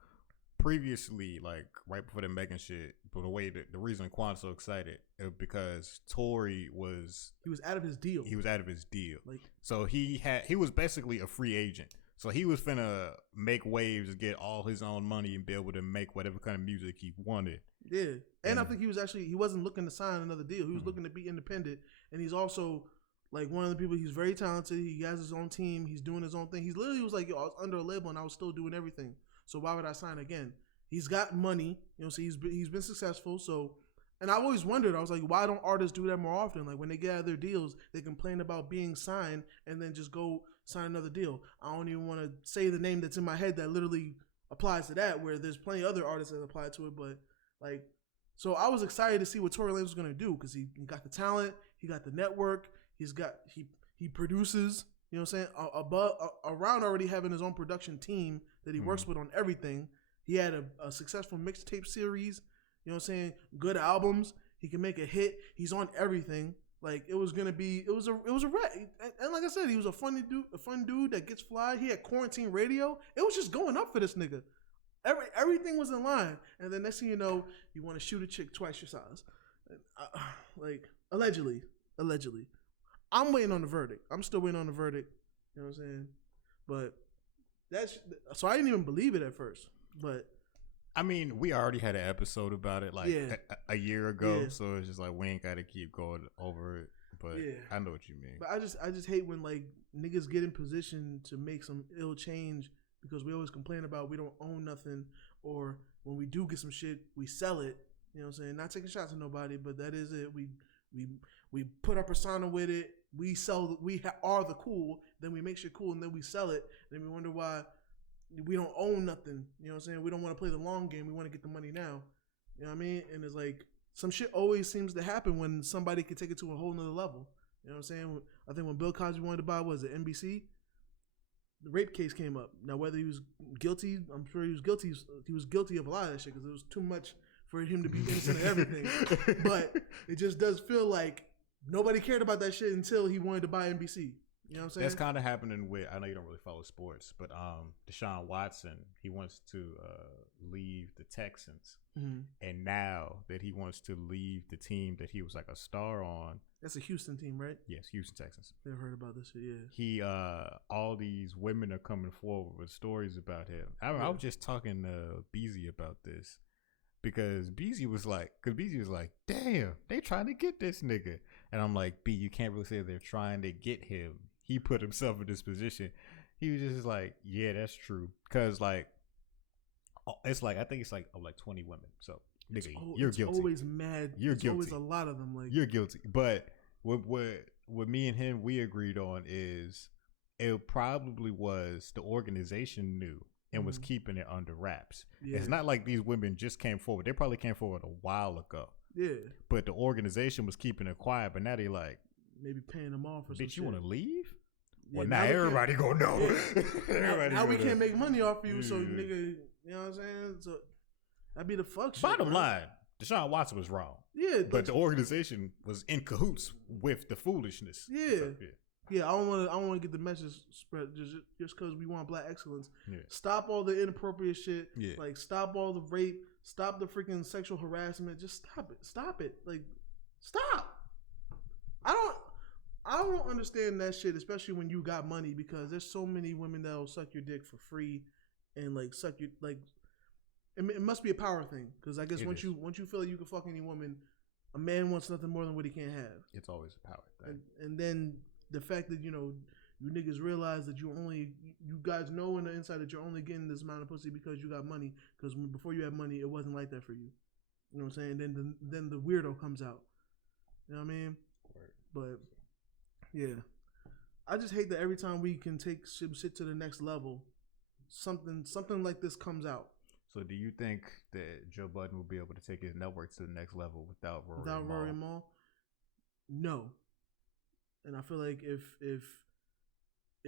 previously, like right before the Megan shit, but the reason Quan's so excited is because Tory was out of his deal. He was out of his deal. Like, so he was basically a free agent. So he was finna make waves, get all his own money, and be able to make whatever kind of music he wanted. Yeah, and I think he wasn't looking to sign another deal. He was looking to be independent, and he's also like one of the people. He's very talented. He has his own team. He's doing his own thing. He's literally was like, yo, I was under a label and I was still doing everything. So why would I sign again? He's got money, you know. So he's been successful. So, and I always wondered. I was like, why don't artists do that more often? Like when they get out of their deals, they complain about being signed and then just go sign another deal. I don't even want to say the name that's in my head that literally applies to that. Where there's plenty of other artists that apply to it, but like, so I was excited to see what Tory Lanez was gonna do, because he got the talent, he got the network, he produces. You know what I'm saying? Around already having his own production team that he works with on everything. He had a successful mixtape series. You know what I'm saying? Good albums. He can make a hit. He's on everything. Like it was a rat. And like I said, he was a fun dude that gets fly. He had quarantine radio. It was just going up for this nigga. Everything was in line. And then next thing you know, you want to shoot a chick twice your size. Like allegedly. I'm waiting on the verdict. I'm still waiting on the verdict. You know what I'm saying? But so I didn't even believe it at first. But I mean, we already had an episode about it like a year ago, so it's just like we ain't got to keep going over it. But I know what you mean. But I just hate when like niggas get in position to make some ill change, because we always complain about we don't own nothing, or when we do get some shit, we sell it. You know what I'm saying? Not taking shots at nobody, but that is it. We put our persona with it. We are the cool. Then we make shit cool, and then we sell it. And then we wonder why we don't own nothing. You know what I'm saying? We don't want to play the long game. We want to get the money now. You know what I mean? And it's like some shit always seems to happen when somebody can take it to a whole nother level. You know what I'm saying? I think when Bill Cosby wanted to buy, what was it, NBC? The rape case came up. Now, whether he was guilty, I'm sure he was guilty. He was guilty of a lot of that shit, because it was too much for him to be innocent of everything. But it just does feel like nobody cared about that shit until he wanted to buy NBC. You know what I'm saying? That's kind of happening with, I know you don't really follow sports, but Deshaun Watson, he wants to leave the Texans. Mm-hmm. And now that he wants to leave the team that he was like a star on. That's a Houston team, right? Yes, Houston Texans. Never heard about this shit, yeah. He, all these women are coming forward with stories about him. I was just talking to Beezy about this. Because Beezy was like, damn, they trying to get this nigga. And I'm like, B, you can't really say they're trying to get him. He put himself in this position. He was just like, yeah, that's true. Because like, it's like, I think it's like 20 women. So nigga, you're guilty. It's always mad. You're guilty. Always a lot of them. Like, you're guilty. But what me and him we agreed on is it probably was the organization knew and was keeping it under wraps. Yeah. It's not like these women just came forward. They probably came forward a while ago. Yeah. But the organization was keeping it quiet. But now they like maybe paying them off or something. Bitch, you want to leave? Yeah, well, now everybody gonna know. Yeah. now we can't make money off of you, so nigga, you know what I'm saying? So that'd be the fuck shit. Bottom line, Deshaun Watson was wrong. Yeah. But the organization was in cahoots with the foolishness. Yeah. So, yeah, I don't want to get the message spread just because we want black excellence. Yeah. Stop all the inappropriate shit. Yeah. Like, stop all the rape. Stop the freaking sexual harassment. Just stop it. Stop it. Like, stop. I don't understand that shit, especially when you got money, because there's so many women that'll suck your dick for free and like suck your like. It must be a power thing, because I guess once you feel like you can fuck any woman, a man wants nothing more than what he can't have. It's always a power thing. And then the fact that, you know, you niggas realize that you guys know in the inside that you're only getting this amount of pussy because you got money. Because before you had money, it wasn't like that for you. You know what I'm saying? Then the weirdo comes out. You know what I mean? Right. But Yeah. I just hate that every time we can take shit to the next level, something like this comes out. So do you think that Joe Budden will be able to take his network to the next level without Rory Mal? No. And I feel like if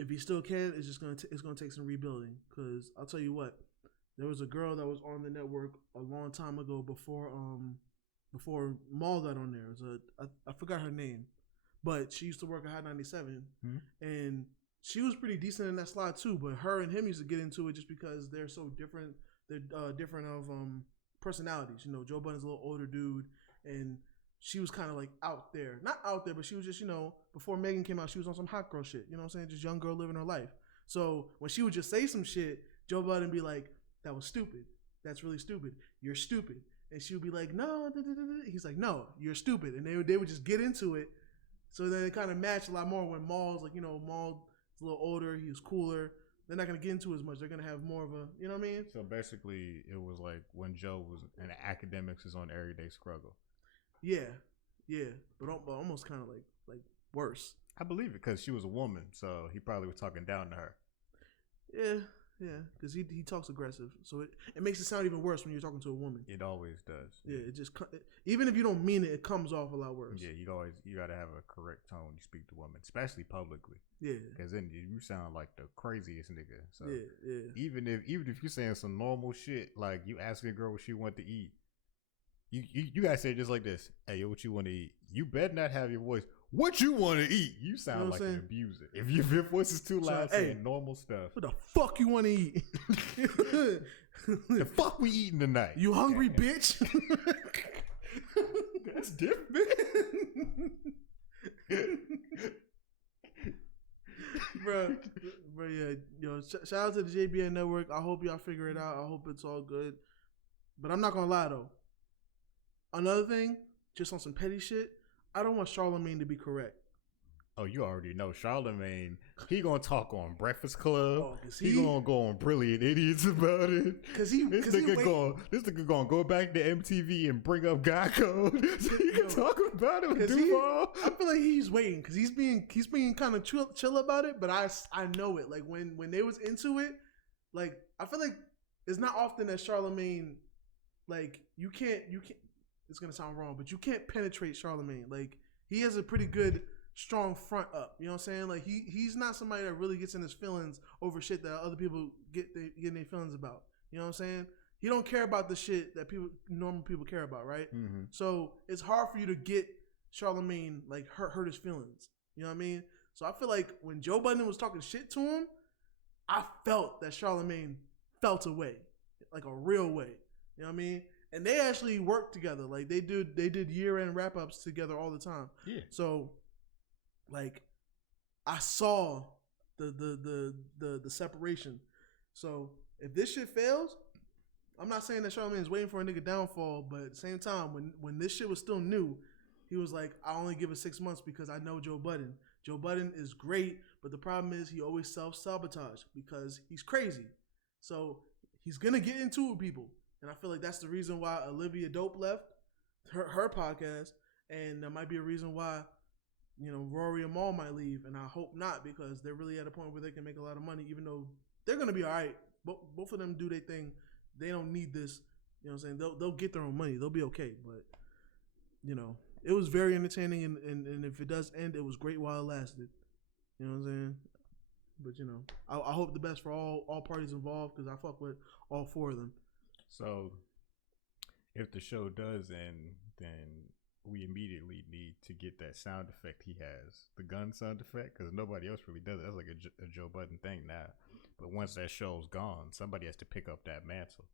he still can, it's just gonna take some rebuilding. Because I'll tell you what, there was a girl that was on the network a long time ago before Mal got on there. It was I forgot her name, but she used to work at HID 97, and she was pretty decent in that slot too. But her and him used to get into it just because they're so different. They're different of personalities. You know, Joe Budden's a little older dude, and she was kind of like out there. Not out there, but she was just, before Megan came out, she was on some hot girl shit. You know what I'm saying? Just young girl living her life. So when she would just say some shit, Joe Budden be like, that was stupid. That's really stupid. You're stupid. And she would be like, no. He's like, no, you're stupid. And they would just get into it. So then it kind of matched a lot more when Maul's like, Maul's a little older. He was cooler. They're not going to get into it as much. They're going to have more of a, you know what I mean? So basically, it was like when Joe was in academics is on Everyday Struggle. Yeah, but almost kind of like worse. I believe it because she was a woman, so he probably was talking down to her. Yeah, because he talks aggressive, so it makes it sound even worse when you're talking to a woman. It always does. Yeah, it just even if you don't mean it, it comes off a lot worse. Yeah, you got to have a correct tone when you speak to women, especially publicly. Yeah, because then you sound like the craziest nigga. So yeah. Even if you're saying some normal shit, like you asking a girl what she want to eat. You gotta say it just like this. Hey, what you want to eat? You better not have your voice. What you want to eat? You sound like an abuser. If your voice is too loud, saying normal stuff. What the fuck you want to eat? The fuck we eating tonight? You hungry, bitch? That's different. Bro, yeah, shout out to the JBN network. I hope y'all figure it out. I hope it's all good. But I'm not gonna lie though. Another thing, just on some petty shit, I don't want Charlamagne to be correct. Oh, you already know Charlamagne. He gonna talk on Breakfast Club. Oh, he gonna go on Brilliant Idiots about it. This nigga gonna go back to MTV and bring up God Code so he can talk about it with Duval. I feel like he's waiting because he's being kind of chill about it. But I know it. Like when they was into it, like I feel like it's not often that Charlamagne, like you can't. It's gonna sound wrong, but you can't penetrate Charlamagne. Like he has a pretty good, strong front up. You know what I'm saying? Like he's not somebody that really gets in his feelings over shit that other people get their feelings about. You know what I'm saying? He don't care about the shit that normal people care about, right? Mm-hmm. So it's hard for you to get Charlamagne like hurt his feelings. You know what I mean? So I feel like when Joe Budden was talking shit to him, I felt that Charlamagne felt a way, like a real way. You know what I mean? And they actually worked together. Like they did year-end wrap-ups together all the time. Yeah. So, like, I saw the separation. So if this shit fails, I'm not saying that Charlamagne's waiting for a nigga downfall, but at the same time, when this shit was still new, he was like, I only give it 6 months because I know Joe Budden. Joe Budden is great, but the problem is he always self-sabotage because he's crazy. So he's gonna get into it with people. And I feel like that's the reason why Olivia Dope left her podcast, and that might be a reason why, Rory and Mal might leave. And I hope not, because they're really at a point where they can make a lot of money, even though they're gonna be all right. Both of them do their thing. They don't need this. You know what I'm saying? They'll get their own money. They'll be okay. But it was very entertaining, and if it does end, it was great while it lasted. You know what I'm saying? But I hope the best for all parties involved, because I fuck with all four of them. So, if the show does end, then we immediately need to get that sound effect he has, the gun sound effect, because nobody else really does it. That's like a Joe Budden thing now. But once that show's gone, somebody has to pick up that mantle.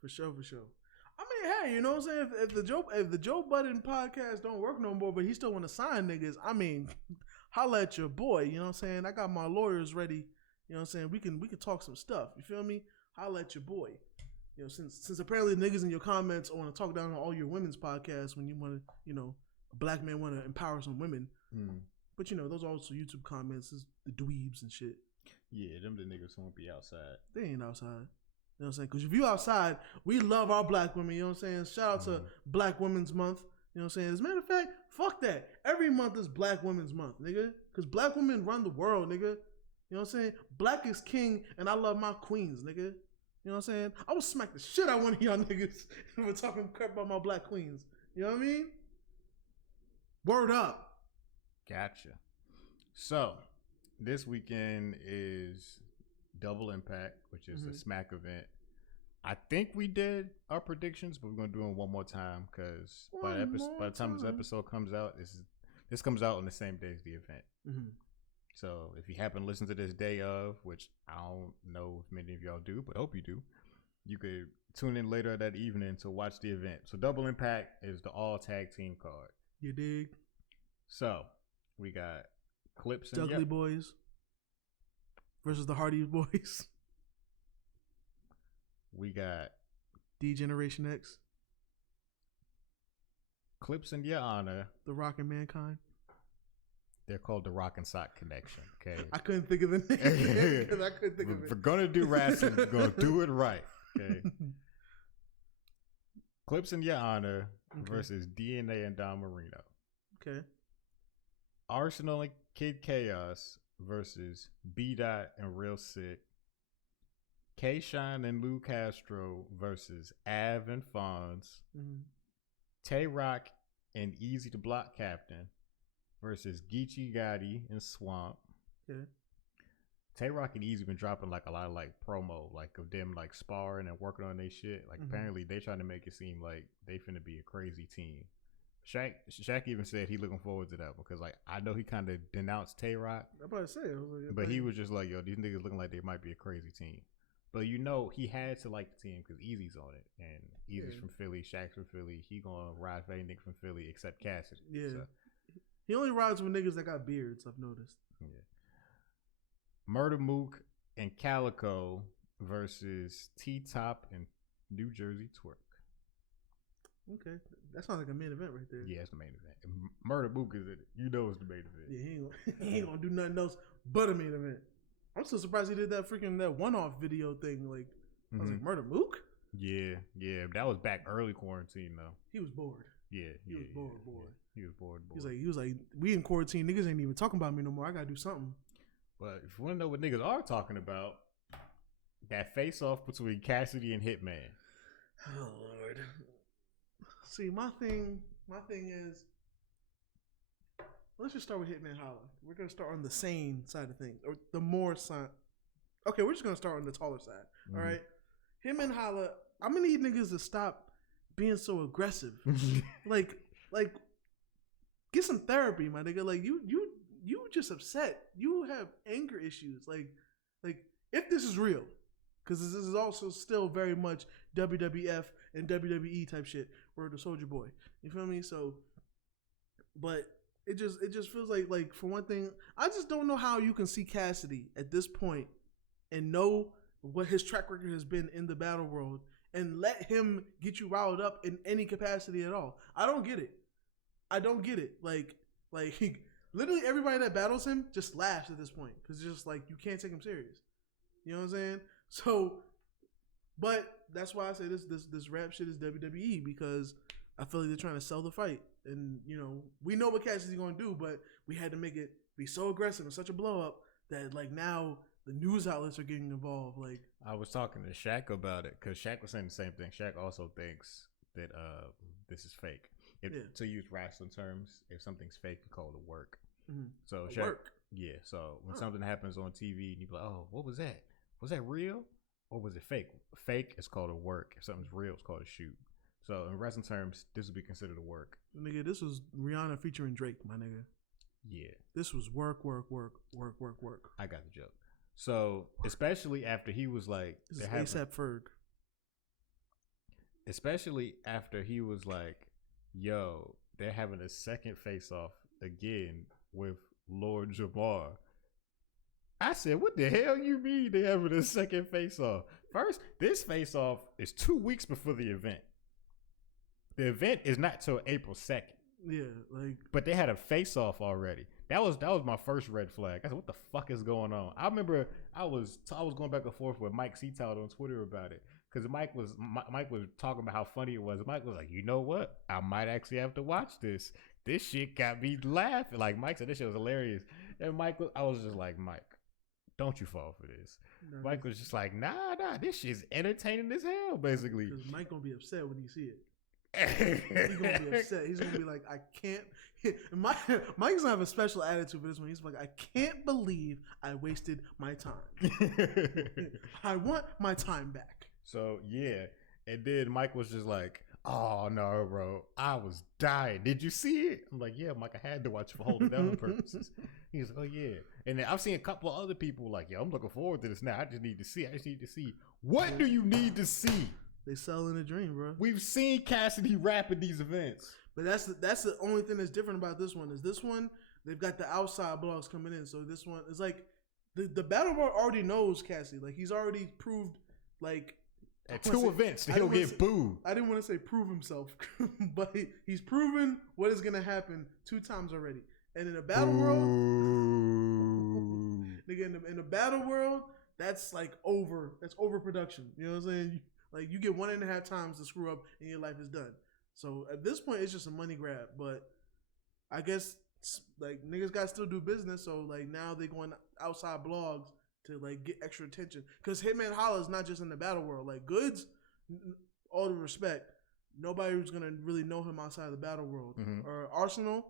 For sure. I mean, hey, you know what I'm saying? If the Joe Budden podcast don't work no more, but he still want to sign niggas, I mean, holla at your boy. You know what I'm saying? I got my lawyers ready. You know what I'm saying? We can talk some stuff. You feel me? Holla at your boy. Since apparently niggas in your comments want to talk down on all your women's podcasts when you want to, a black man want to empower some women. But those are also YouTube comments, is the dweebs and shit. Yeah, them the niggas won't be outside. They ain't outside. You know what I'm saying? Because if you outside, we love our black women. You know what I'm saying? Shout out to Black Women's Month. You know what I'm saying? As a matter of fact, fuck that. Every month is Black Women's Month, nigga. Because Black women run the world, nigga. You know what I'm saying? Black is king, and I love my queens, nigga. You know what I'm saying? I will smack the shit out of one of y'all niggas if we're talking crap about my Black queens. You know what I mean? Word up. Gotcha. So, this weekend is Double Impact, which is a Smack event. I think we did our predictions, but we're gonna do them one more time because by the time this episode comes out, this comes out on the same day as the event. So if you happen to listen to this day of, which I don't know if many of y'all do, but I hope you do, you could tune in later that evening to watch the event. So Double Impact is the all tag team card. You dig? So we got Clips and Dudley Boys versus the Hardy Boys. We got D-Generation X. Clips in Your Honor. The Rock and Mankind. They're called the Rock and Sock Connection. Okay. I couldn't think of the name because I couldn't think of it. If we're gonna do wrestling, we're gonna do it right. Okay. Clips in Your Honor versus DNA and Don Marino. Okay. Arsenal and Kid Chaos versus B-Dot and Real Sick. K-Shine and Lou Castro versus Av and Fonz. Tay-Rock and Easy to Block Captain versus Geechee Gotti and Swamp. Okay. Tay-Rock and Easy been dropping like a lot of like promo, like of them like sparring and working on their shit. Like apparently they trying to make it seem like they finna be a crazy team. Shaq even said he looking forward to that because like I know he kind of denounced Tay-Rock. I'm about to say, but he was just like, yo, these niggas looking like they might be a crazy team. But you know, he had to like the team because Easy's on it. And Easy's from Philly, Shaq's from Philly. He gonna ride for any nigga from Philly except Cassidy. Yeah. So. He only rides with niggas that got beards, I've noticed. Yeah. Murder Mook and Calico versus T-Top and New Jersey Twerk. Okay. That sounds like a main event right there. Yeah, it's the main event. Murder Mook is it. You know it's the main event. Yeah, he ain't gonna do nothing else but a main event. I'm so surprised he did that one-off video thing. Like, I was like, Murder Mook? Yeah. That was back early quarantine though. He was bored. Yeah. He was bored. He was bored. He was like, we in quarantine. Niggas ain't even talking about me no more. I gotta do something. But if you want to know what niggas are talking about, that face-off between Cassidy and Hitman. Oh Lord. See, my thing is, let's just start with Hitman Holla. We're gonna start on the sane side of things, or the more side. Okay, we're just gonna start on the taller side. All right, Hitman Holla. I'm gonna need niggas to stop being so aggressive. like, get some therapy, my nigga. Like you just upset. You have anger issues. Like if this is real, because this is also still very much WWF and WWE type shit. Where the Soldier Boy, you feel me? So, but it just feels like for one thing, I just don't know how you can see Cassidy at this point and know what his track record has been in the battle world and let him get you riled up in any capacity at all. I don't get it. Like literally everybody that battles him just laughs at this point because it's just like you can't take him serious. You know what I'm saying? So, but that's why I say this rap shit is WWE because I feel like they're trying to sell the fight. And, you know, we know what Cassidy's going to do, but we had to make it be so aggressive and such a blow up that, like, now the news outlets are getting involved. Like, I was talking to Shaq about it because Shaq was saying the same thing. Shaq also thinks that this is fake. To use wrestling terms, if something's fake, you call it a work. So Shaq, work. Yeah. So when something happens on TV, and you be like, "Oh, what was that? Was that real or was it fake?" Fake is called a work. If something's real, it's called a shoot. So in wrestling terms, this would be considered a work. Nigga, this was Rihanna featuring Drake, my nigga. Yeah. This was work. I got the joke. So especially after he was like, this is ASAP Ferg. Especially after he was like, yo, they're having a second face-off again with Lord Jamar. I said, what the hell you mean they having a second face-off? First, this face-off is 2 weeks before the event. The event is not till April 2nd. Yeah, like, but they had a face-off already. That was my first red flag. I said, what the fuck is going on? I remember I was going back and forth with Mike Seatout on Twitter about it. Because Mike was talking about how funny it was. Mike was like, you know what? I might actually have to watch this. This shit got me laughing. Like Mike said, this shit was hilarious. And I was just like, Mike, don't you fall for this. No, Mike was just like, nah, this shit's entertaining as hell, basically. Because Mike gonna be upset when he see it. He's gonna be upset. He's gonna be like, I can't. Mike's gonna have a special attitude for this one. He's like, I can't believe I wasted my time. I want my time back. So yeah, and then Mike was just like, oh no, bro, I was dying. Did you see it? I'm like, yeah, Mike, I had to watch it for holding down purposes. He's like, oh yeah. And then I've seen a couple of other people like, yo, I'm looking forward to this now. I just need to see. What do you need to see? They selling a dream, bro. We've seen Cassidy rap at these events. But that's the only thing that's different about this one. Is this one, they've got the outside blogs coming in. So this one is like, the battle world already knows Cassidy. Like, he's already proved, like, at two events, he'll get booed. I didn't want to say prove himself, but he's proven what is going to happen 2 times already. And in the battle world, nigga, in the battle world, that's like that's overproduction. You know what I'm saying? Like, you get 1.5 times to screw up and your life is done. So at this point, it's just a money grab. But I guess, like, niggas got to still do business. So, like, now they going outside blogs to like get extra attention, because Hitman Holla is not just in the battle world. Like, Goods, all the respect, nobody was gonna really know him outside of the battle world. Mm-hmm. Or Arsenal,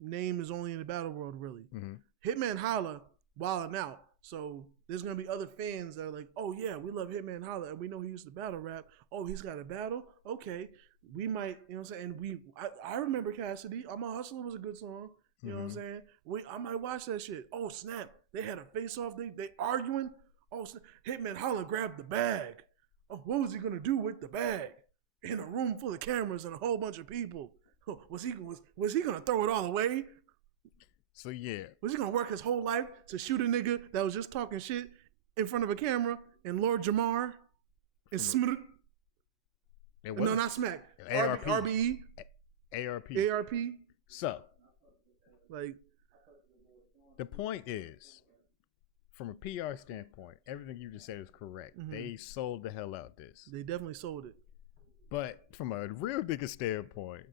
name is only in the battle world really. Mm-hmm. Hitman Holla wilding out, so there's gonna be other fans that are like, oh yeah, we love Hitman Holla and we know he used to battle rap. Oh, he's got a battle. Okay, we might, you know what I'm saying. And I remember Cassidy. I'm a Hustler was a good song. You know what I'm saying? I might watch that shit. Oh snap! They had a face-off. They arguing. Oh snap! Hitman Holla grabbed the bag. Oh, what was he gonna do with the bag? In a room full of cameras and a whole bunch of people. Oh, was he gonna throw it all away? So yeah. Was he gonna work his whole life to shoot a nigga that was just talking shit in front of a camera and Lord Jamar and Smith? No, not Smack. ARP. RBE. ARP. So. Like, the point is, from a PR standpoint, everything you just said is correct. Mm-hmm. They sold the hell out this. They definitely sold it. But from a real nigga standpoint,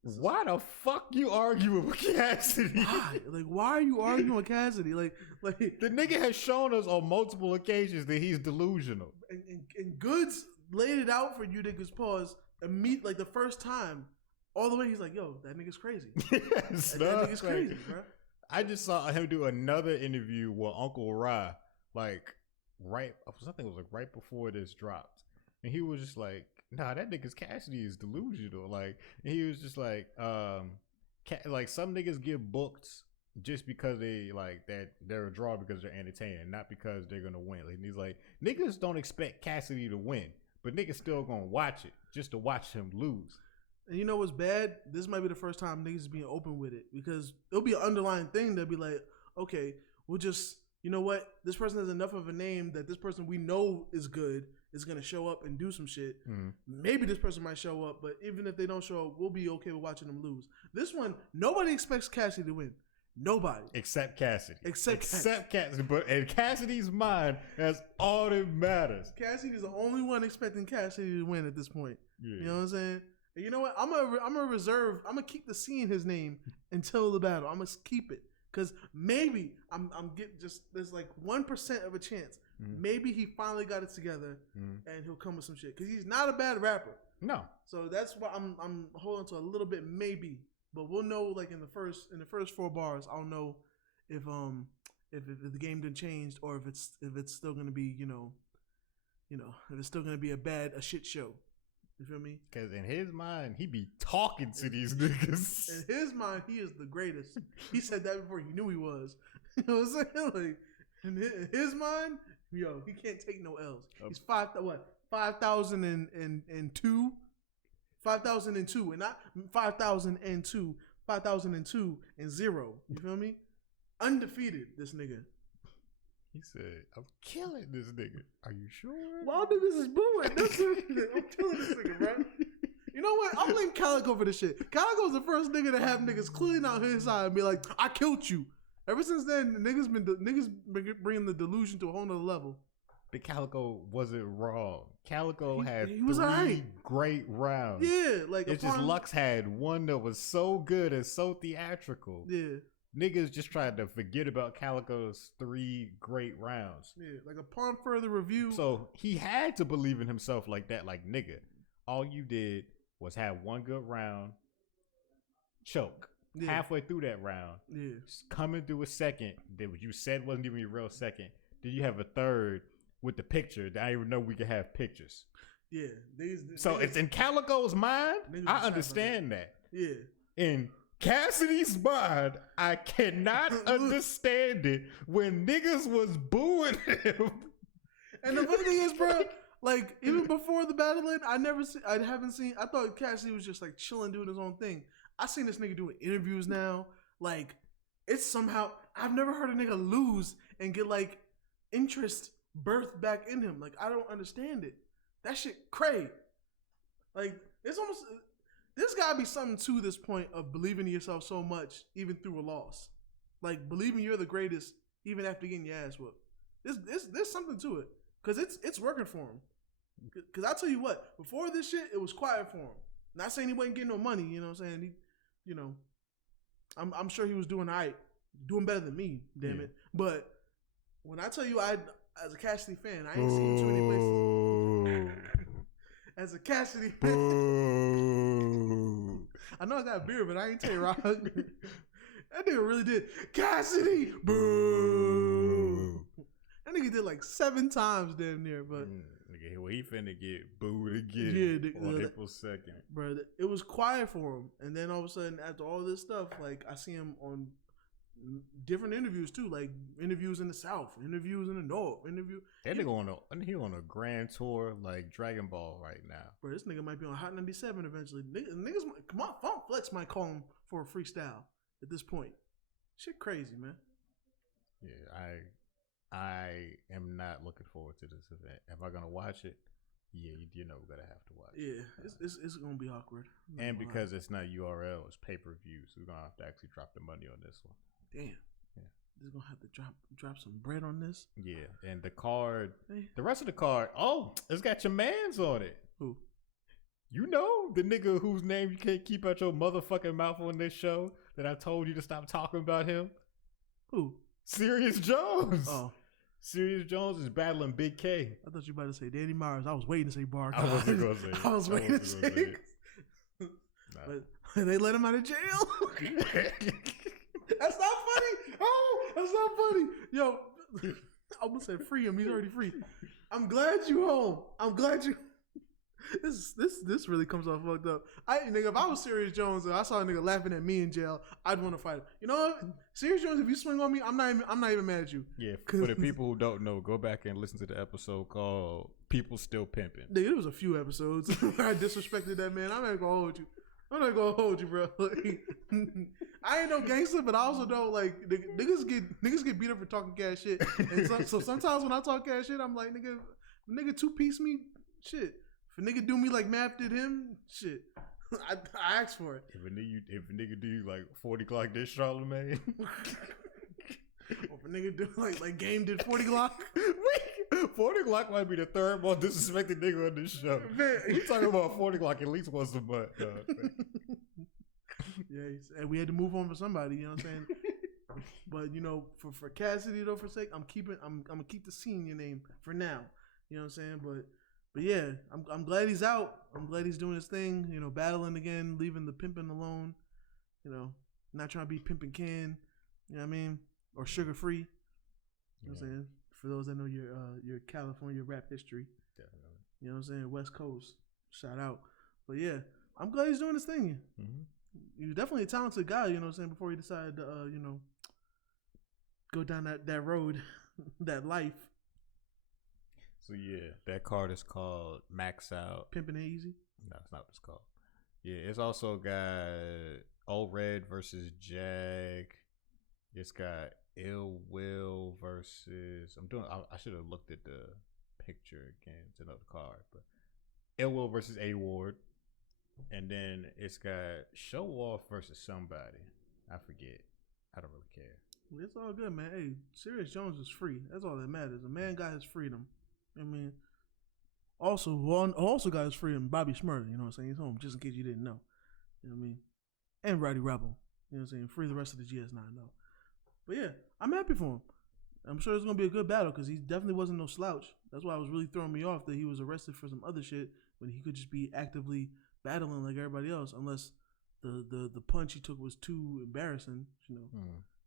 why the fuck you arguing with Cassidy? Why? Like, why are you arguing with Cassidy? Like the nigga has shown us on multiple occasions that he's delusional. And Goods laid it out for you niggas. Pause. Like the first time. All the way, he's like, yo, that nigga's crazy. that nigga's crazy, bro. I just saw him do another interview with Uncle Ra, like, I think it was like right before this dropped. And he was just like, nah, that nigga's Cassidy is delusional. Like, and he was just like, like some niggas get booked just because they, like, that they're a draw because they're entertaining, not because they're going to win. Like, and he's like, niggas don't expect Cassidy to win, but niggas still going to watch it just to watch him lose. And you know what's bad? This might be the first time niggas being open with it, because it'll be an underlying thing that'll be like, okay, we'll just, you know what? This person has enough of a name that this person we know is good is going to show up and do some shit. Mm-hmm. Maybe this person might show up, but even if they don't show up, we'll be okay with watching them lose. This one, nobody expects Cassidy to win. Nobody. Except Cassidy. Except Cassidy. But in Cassidy's mind, that's all that matters. Cassidy is the only one expecting Cassidy to win at this point. Yeah. You know what I'm saying? And you know what? I'm gonna reserve. I'm gonna keep the C in his name until the battle. I'm gonna keep it, because maybe I'm getting just, there's like 1% of a chance. Mm-hmm. Maybe he finally got it together, and he'll come with some shit. Because he's not a bad rapper. No. So that's why I'm holding to a little bit maybe, but we'll know like in the first 4 bars. I'll know if the game didn't change, or if it's still gonna be if it's still gonna be a shit show. You feel me? Because in his mind, he be talking to these niggas. In his mind, he is the greatest. He said that before he knew he was. You know what I'm saying? Like, in his mind, yo, he can't take no L's. He's 5,002? 5,002, and not 5,002. 5,002 and 0. You feel me? Undefeated, this nigga. He said, I'm killing this nigga. Are you sure? Wild niggas is booing. I'm killing this nigga, bro. You know what? I'm blaming Calico for this shit. Calico's the first nigga to have niggas clean out his side and be like, I killed you. Ever since then, niggas been bringing the delusion to a whole nother level. that Calico wasn't wrong. Calico had he was 3 alright. great rounds. Yeah, like it's just Lux had one that was so good and so theatrical. Yeah. Niggas just tried to forget about Calico's 3 great rounds. Yeah, like upon further review. So he had to believe in himself like that. Like, nigga, all you did was have one good round, choke. Yeah. Halfway through that round, coming through a second that what you said wasn't even your real second. Then you have a third with the picture. I didn't even know we could have pictures. Yeah. So it's in Calico's mind. I understand that. Yeah. In Cassidy's mind, I cannot understand it when niggas was booing him. And the funny thing is, bro, like even before the battling, I thought Cassidy was just like chilling, doing his own thing. I seen this nigga doing interviews now. Like, it's somehow, I've never heard a nigga lose and get like interest birthed back in him. Like, I don't understand it. That shit cray. Like, it's almost, there's gotta be something to this point of believing in yourself so much, even through a loss. Like, believing you're the greatest, even after getting your ass whooped. There's something to it. Cause it's working for him. Cause I tell you what, before this shit, it was quiet for him. Not saying he wasn't getting no money, you know what I'm saying? He, you know, I'm sure he was doing all right, doing better than me, damn it. But when I tell you, as a Cassidy fan, I ain't seen too many places. As a Cassidy fan, I know I got a beer, but I ain't tell you, Rock. That nigga really did. Cassidy, boo. That nigga did like 7 times damn near, but. Nigga, well, he finna get booed again on April 2nd. Bro, it was quiet for him. And then all of a sudden, after all this stuff, like, I see him on different interviews, too. Like, interviews in the South, interviews in the North, That nigga he on a grand tour, like Dragon Ball right now. Bro, this nigga might be on Hot 97 eventually. Niggas, come on, Funk Flex might call him for a freestyle at this point. Shit crazy, man. Yeah, I am not looking forward to this event. Am I gonna watch it? Yeah, you know we're gonna have to watch. Yeah, it's gonna be awkward. And because it's not URL, it's pay-per-view, so we're gonna have to actually drop the money on this one. Damn. Yeah. They're gonna have to drop some bread on this. Yeah, and the card, the rest of the card, it's got your mans on it. Who? You know, the nigga whose name you can't keep out your motherfucking mouth on this show that I told you to stop talking about him. Who? Serious Jones. Oh. Serious Jones is battling Big K. I thought you were about to say Danny Myers. I was waiting to say Bar. I wasn't going to say it. I was waiting to say it. But they let him out of jail. That's not funny. Oh, that's not funny. Yo, I almost said free him. He's already free. I'm glad you home. I'm glad you. This really comes off fucked up. Nigga, if I was Serious Jones and I saw a nigga laughing at me in jail, I'd want to fight him. You know what? Serious Jones, if you swing on me, I'm not even mad at you. Yeah, for the people who don't know, go back and listen to the episode called "People Still Pimping." Nigga, there was a few episodes where I disrespected that man. I'm not gonna hold you. I'm not gonna hold you, bro. Like, I ain't no gangster, but I also know like niggas get beat up for talking cash shit. And so sometimes when I talk cash shit, I'm like, nigga 2-piece me, shit. If a nigga do me like Math did him, shit, I asked for it. If a nigga do you like 40 Glock did Charlamagne. Or if a nigga do like Game did 40 Glock. 40 Glock might be the third most disrespected nigga on this show. Man, we talking about 40 Glock at least once a month. Yeah, and we had to move on for somebody. You know what I'm saying? But you know, for Cassidy though, for sake, I'm gonna keep the senior name for now. You know what I'm saying? But yeah, I'm glad he's out. I'm glad he's doing his thing. You know, battling again, leaving the pimping alone. You know, not trying to be pimping Ken. You know what I mean? Or Sugar Free. You know what I'm saying? For those that know your California rap history. Definitely. You know what I'm saying? West Coast. Shout out. But yeah, I'm glad he's doing his thing. Mm-hmm. He's definitely a talented guy, you know what I'm saying, before he decided to, go down that road, that life. So yeah, that card is called Maxx Out. Pimpin' Easy? No, it's not what it's called. Yeah, it's also got Old Red versus Jag. It's got Ill Will versus. I should have looked at the picture again to know the card, but Ill Will versus A Ward, and then it's got Show Off versus somebody. I forget. I don't really care. It's all good, man. Hey, Serious Jones is free. That's all that matters. A man got his freedom. I mean, also got his freedom, Bobby Shmurda. You know what I'm saying? He's home, just in case you didn't know. You know what I mean? And Roddy Rebel. You know what I'm saying? Free the rest of the GS9 though. But yeah, I'm happy for him. I'm sure it's gonna be a good battle because he definitely wasn't no slouch. That's why it was really throwing me off that he was arrested for some other shit when he could just be actively battling like everybody else, unless the punch he took was too embarrassing. You know,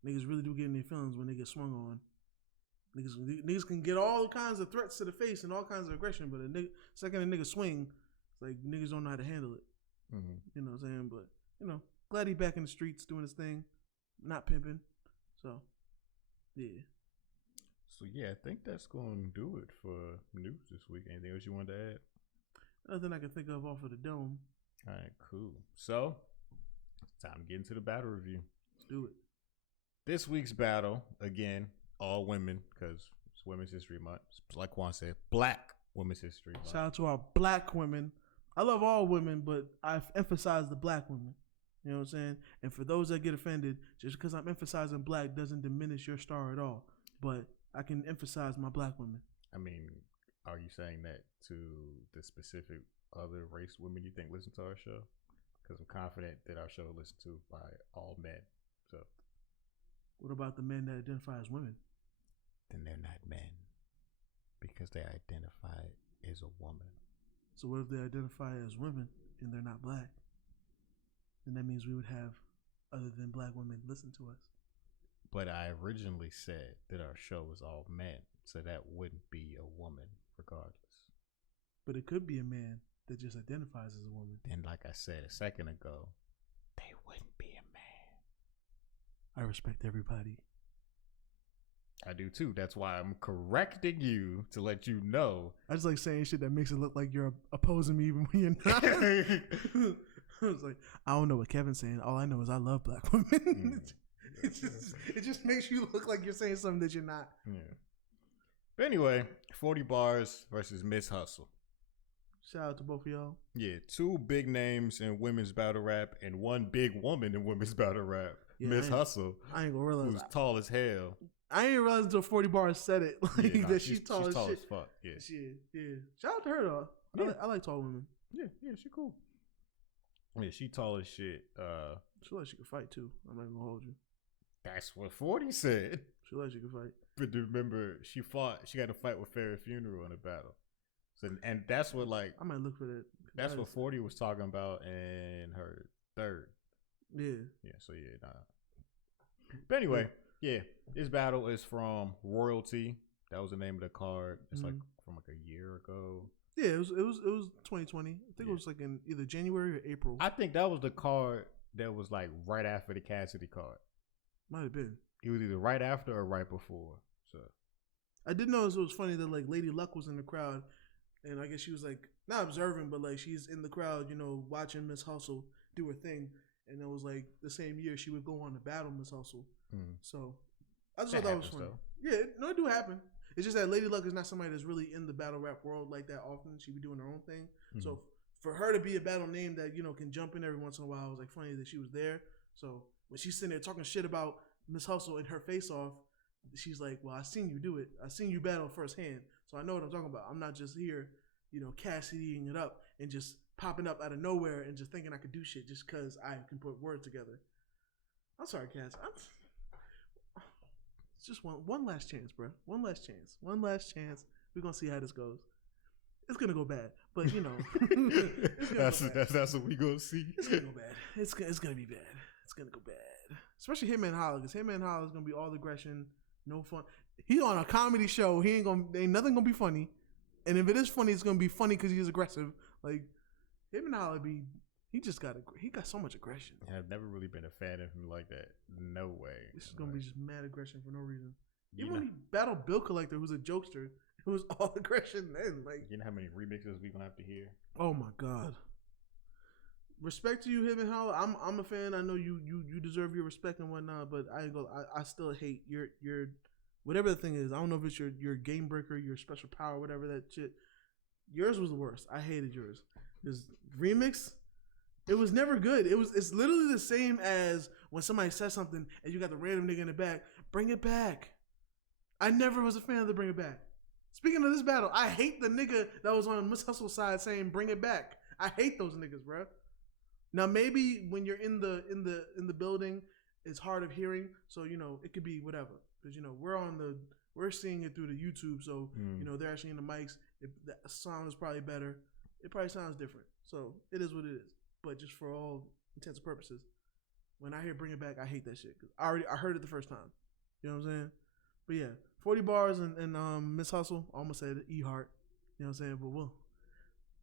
niggas really do get in their feelings when they get swung on. Niggas can get all kinds of threats to the face and all kinds of aggression, but second a nigga swing, it's like niggas don't know how to handle it. You know what I'm saying? But you know, glad he back in the streets doing his thing, not pimping. So yeah. So yeah, I think that's going to do it for news this week. Anything else you wanted to add? Nothing I can think of off of the dome. All right, cool. So it's time to get into the battle review. Let's do it. This week's battle, again, all women, because it's Women's History Month. Like Quan said, Black Women's History Month. Shout out to our black women. I love all women, but I've emphasized the black women. You know what I'm saying? And for those that get offended, just because I'm emphasizing black doesn't diminish your star at all. But I can emphasize my black women. I mean, are you saying that to the specific other race women you think listen to our show? Because I'm confident that our show is listened to by all men. So, what about the men that identify as women? Then they're not men because they identify as a woman. So what if they identify as women and they're not black? Then that means we would have other than black women listen to us. But I originally said that our show was all men, so that wouldn't be a woman regardless. But it could be a man that just identifies as a woman. And like I said a second ago, they wouldn't be a man. I respect everybody. I do too. That's why I'm correcting you to let you know. I just like saying shit that makes it look like you're opposing me even when you're not. I was like, I don't know what Kevin's saying. All I know is I love black women. It just makes you look like you're saying something that you're not. Yeah. But anyway, 40 Bars versus Miss Hustle. Shout out to both of y'all. Yeah, two big names in women's battle rap and one big woman in women's battle rap. Yeah, Miss Hustle. I ain't gonna realize. Who's tall as hell. I ain't realize until 40 Bars said it. Like, that she's tall as shit. Fuck. Yeah. Yeah. Shout out to her though. Yeah. I like tall women. Yeah, she cool. Yeah, she tall as shit. She like she could fight too. I'm not gonna hold you. That's what 40 said. She like she could fight. But remember, she got to fight with Farrah Funeral in a battle. So, and that's what like I might look for that. That's what 40 was talking about in her third. Yeah. Yeah. So yeah, nah. But anyway, yeah, this battle is from Royalty. That was the name of the card. It's like from like a year ago. Yeah, it was 2020. I think it was like in either January or April. I think that was the card that was like right after the Cassidy card. Might have been. It was either right after or right before. So I did notice it was funny that like Lady Luck was in the crowd, and I guess she was like not observing, but like she's in the crowd, you know, watching Miss Hustle do her thing. And it was like the same year she would go on to battle Miss Hustle. So I just thought that was funny. Yeah, no, it do happen. It's just that Lady Luck is not somebody that's really in the battle rap world like that often. She be doing her own thing. So for her to be a battle name that, you know, can jump in every once in a while, it was like funny that she was there. So when she's sitting there talking shit about Miss Hustle and her face off, she's like, well, I seen you do it. I seen you battle firsthand. So I know what I'm talking about. I'm not just here, you know, Cassidying it up and just popping up out of nowhere and just thinking I could do shit just because I can put words together. I'm sorry, Cass. It's just one last chance, bro. One last chance. We're going to see how this goes. It's going to go bad, but, you know. That's what we going to see. It's going to go bad. It's going to be bad. It's going to go bad. Especially Hitman Holla, because Hitman Holla is going to be all aggression, no fun. He on a comedy show. Ain't nothing going to be funny. And if it is funny, it's going to be funny because he's aggressive. Like, Hitman Holla he got so much aggression. I've never really been a fan of him like that. No way. This is going to be just mad aggression for no reason. Even when he battled Bill Collector, who's a jokester, it was all aggression then. Like, you know how many remixes we going to have to hear? Oh, my God. Respect to you, Hitman Holla. I'm a fan. I know you deserve your respect and whatnot, but I still hate your whatever the thing is. I don't know if it's your game breaker, your special power, whatever that shit. Yours was the worst. I hated yours. This remix, it was never good. It's literally the same as when somebody says something and you got the random nigga in the back. Bring it back. I never was a fan of the bring it back. Speaking of this battle, I hate the nigga that was on Miss Hustle's side saying bring it back. I hate those niggas, bro. Now maybe when you're in the building, it's hard of hearing, so it could be whatever. Because we're seeing it through the YouTube, so they're actually in the mics. The sound is probably better. It probably sounds different. So it is what it is. But just for all intents and purposes, when I hear bring it back, I hate that shit. Cause I heard it the first time. You know what I'm saying? But yeah, 40 bars and Miss Hustle. I almost said E Heart. You know what I'm saying? But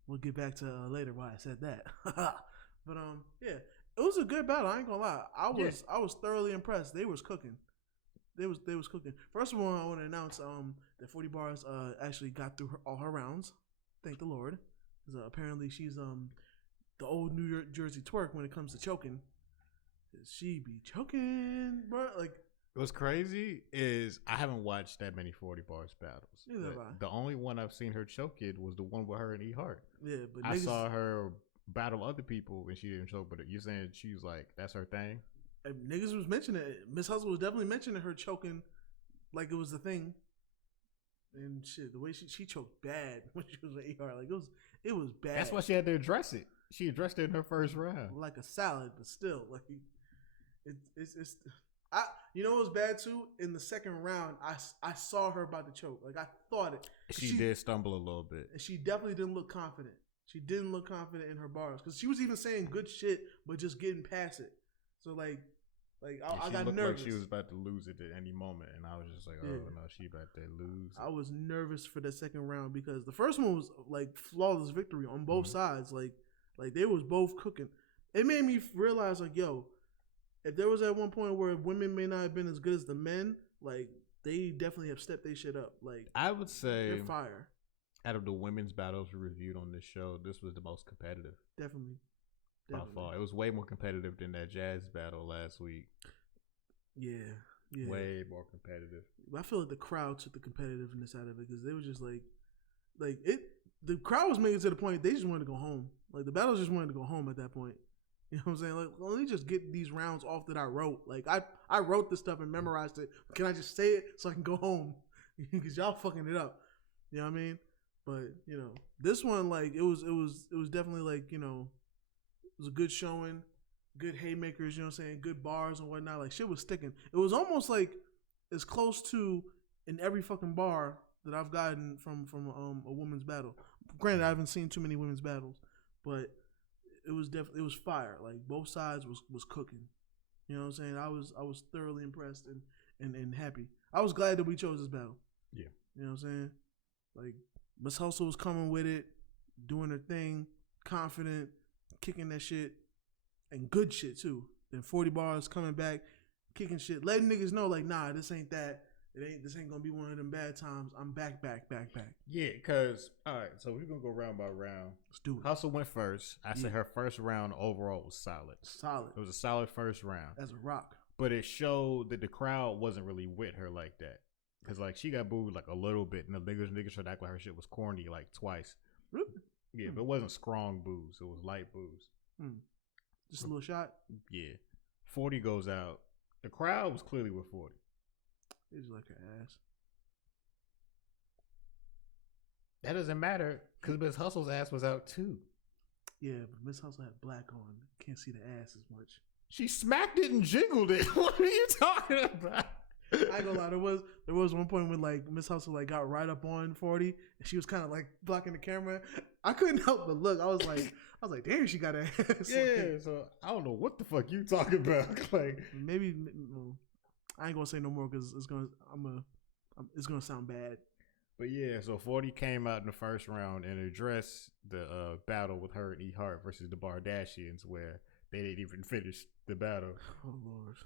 we'll get back to later why I said that. But yeah, it was a good battle. I ain't gonna lie. I was thoroughly impressed. They was cooking. They was cooking. First of all, I want to announce that 40 bars actually got through all her rounds. Thank the Lord. Because apparently she's the old New Jersey twerk when it comes to choking. She be choking, bro. Like, what's crazy is I haven't watched that many 40 bars battles. Neither have I. The only one I've seen her choke it was the one with her and E Heart. Yeah, but I saw her battle other people and she didn't choke. But you're saying she was like, that's her thing? And niggas was mentioning it. Miss Hustle was definitely mentioning her choking like it was the thing. And shit, the way she choked bad when she was with E Heart, like it was bad. That's why she had to address it. She addressed it in her first round, like a salad, but still, like it's. It was bad too. In the second round, I saw her about to choke. Like I thought it. She did stumble a little bit, and she definitely didn't look confident. She didn't look confident in her bars because she was even saying good shit, but just getting past it. So I got nervous. Like she was about to lose it at any moment, and I was just like, oh no, she about to lose. I was nervous for the second round because the first one was like flawless victory on both sides. Like they was both cooking. It made me realize like, yo, if there was at one point where women may not have been as good as the men, like they definitely have stepped their shit up. Like I would say they're fire. Out of the women's battles we reviewed on this show, this was the most competitive. Definitely. By far. It was way more competitive than that Jazz battle last week. Yeah. Way more competitive. I feel like the crowd took the competitiveness out of it because they were just like it. The crowd was making it to the point they just wanted to go home. Like the battles just wanted to go home at that point. You know what I'm saying? Like, let me just get these rounds off that I wrote. Like I wrote this stuff and memorized it. Can I just say it so I can go home? Because y'all fucking it up. You know what I mean? But this one, like it was definitely like it was a good showing, good haymakers. You know what I'm saying? Good bars and whatnot. Like shit was sticking. It was almost like as close to in every fucking bar that I've gotten from a women's battle. Granted, I haven't seen too many women's battles, but it was fire. Like both sides was cooking. You know what I'm saying? I was thoroughly impressed and happy. I was glad that we chose this battle. Yeah. You know what I'm saying? Like Miss Hustle was coming with it, doing her thing, confident, kicking that shit, and good shit too. Then 40 bars coming back, kicking shit, letting niggas know like, nah, this ain't that. This ain't gonna be one of them bad times. I'm back. Yeah, cause all right, so we're gonna go round by round. Let's do it. Hustle went first. I said her first round overall was solid. It was a solid first round. As a rock. But it showed that the crowd wasn't really with her like that. Cause like she got booed like a little bit, and the niggas tried to act like her shit was corny like twice. Really? Yeah, but it wasn't strong boos. It was light boos. Just a little shot. Yeah. 40 goes out. The crowd was clearly with 40. It was like her ass. That doesn't matter because Miss Hustle's ass was out too. Yeah, but Miss Hustle had black on. Can't see the ass as much. She smacked it and jiggled it. What are you talking about? I ain't gonna lie. There was one point when like Miss Hustle like got right up on 40 and she was kind of like blocking the camera. I couldn't help but look. I was like, damn, she got an ass. Yeah. So I don't know what the fuck you talking about. Like maybe I ain't gonna say no more because it's gonna sound bad. But yeah, so 40 came out in the first round and addressed the battle with her and E Heart versus the Bardashians, where they didn't even finish the battle. Oh Lord.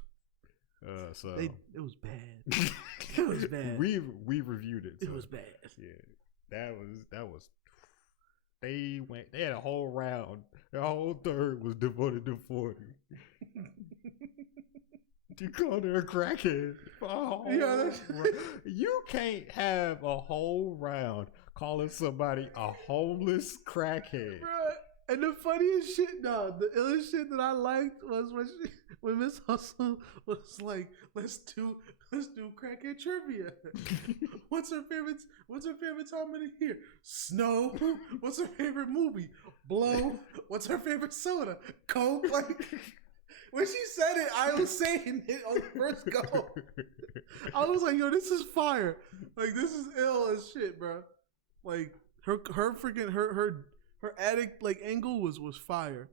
So it was bad. It was bad. We reviewed it. So. It was bad. Yeah, that was. They had a whole round. The whole third was devoted to 40. You called her a crackhead. You can't have a whole round calling somebody a homeless crackhead. Bruh, And the funniest shit, the illest shit that I liked was when Miss Hustle was like, let's do crackhead trivia. What's her favorite time of the year? Snow. What's her favorite movie? Blow. What's her favorite soda? Coke. Like, when she said it, I was saying it on the first go. I was like, yo, this is fire. Like, this is ill as shit, bro. Like, her freaking her addict like angle was fire.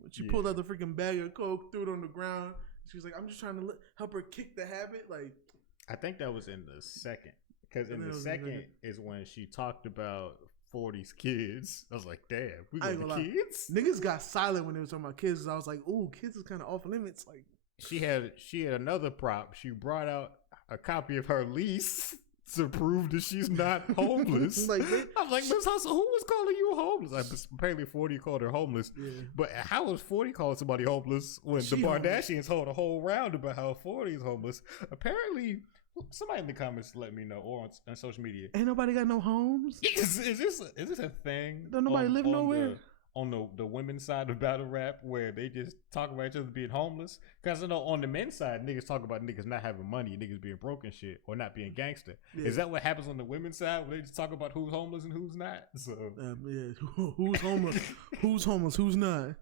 When she pulled out the freaking bag of Coke, threw it on the ground. She was like, I'm just trying to help her kick the habit. Like, I think that was in the second. Because in the second is when she talked about 40's kids. I was like, damn, we got the kids? Niggas got silent when they were talking about kids. I was like, ooh, kids is kind of off limits. Like, she had another prop. She brought out a copy of her lease to prove that she's not homeless. Like, I was like, Miss Hustle, who was calling you homeless? Apparently 40 called her homeless. Yeah. But how was 40 calling somebody homeless when the Bardashians hold a whole round about how 40 is homeless? Apparently, somebody in the comments let me know, or on social media. Ain't nobody got no homes? Is this a thing? Don't nobody live nowhere? On the women's side of battle rap where they just talk about each other being homeless? Because I know on the men's side, niggas talk about niggas not having money, niggas being broke and shit, or not being gangster. Yeah. Is that what happens on the women's side where they just talk about who's homeless and who's not? So who's homeless? Who's homeless? Who's not?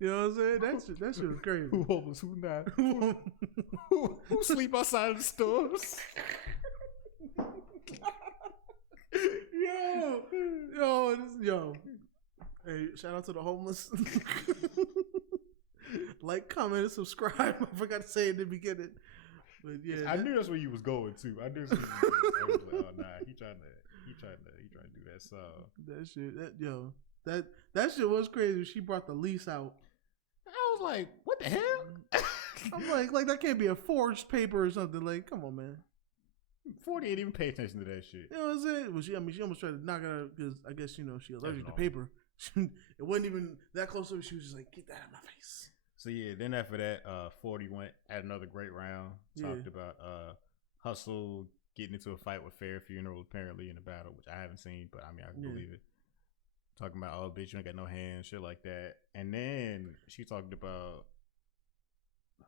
You know what I'm saying? That shit was crazy. Who homeless? Who not? Who sleep outside of the stores? Yo. Hey, shout out to the homeless. Like, comment, and subscribe. I forgot to say it in the beginning. But yeah, I knew that's where you was going to. I was like, oh nah, he trying to do that. So that shit was crazy. She brought the lease out. I was like, what the hell? I'm like that can't be a forged paper or something. Like, come on, man. 40 ain't even pay attention to that shit. You know what I'm saying? Well, she almost tried to knock it out because I guess, she allergic to paper. It wasn't even that close to her. She was just like, get that out of my face. So yeah, then after that, 40 went at another great round. Talked about Hustle getting into a fight with Fair Funeral apparently in a battle, which I haven't seen, but I mean I can believe it. Talking about, oh bitch, you ain't got no hands, shit like that. And then she talked about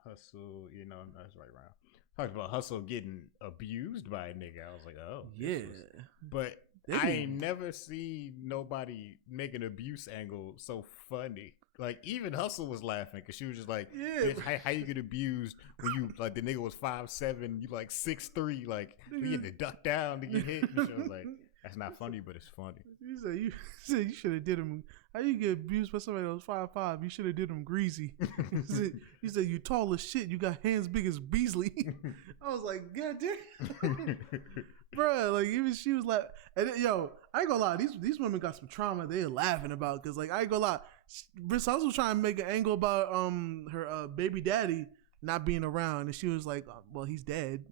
Hustle, that's right round. Talked about Hustle getting abused by a nigga. I was like, oh yeah. But I ain't never seen nobody make an abuse angle so funny. Like, even Hustle was laughing because she was just like, how you get abused when you, like, the nigga was 5'7", you like 6'3", like, you get to duck down to get hit. And she was like, that's not funny, but it's funny. You said you should have did him. How you get abused by somebody that was 5'5"? You should have did him greasy. He said you tall as shit. You got hands big as Beasley. I was like, God damn. Bruh, like, even she was like, and yo, I ain't gonna lie, these women got some trauma they're laughing about, because, like, I ain't gonna lie, Briss was trying to make an angle about her baby daddy not being around, and she was like, well, he's dead.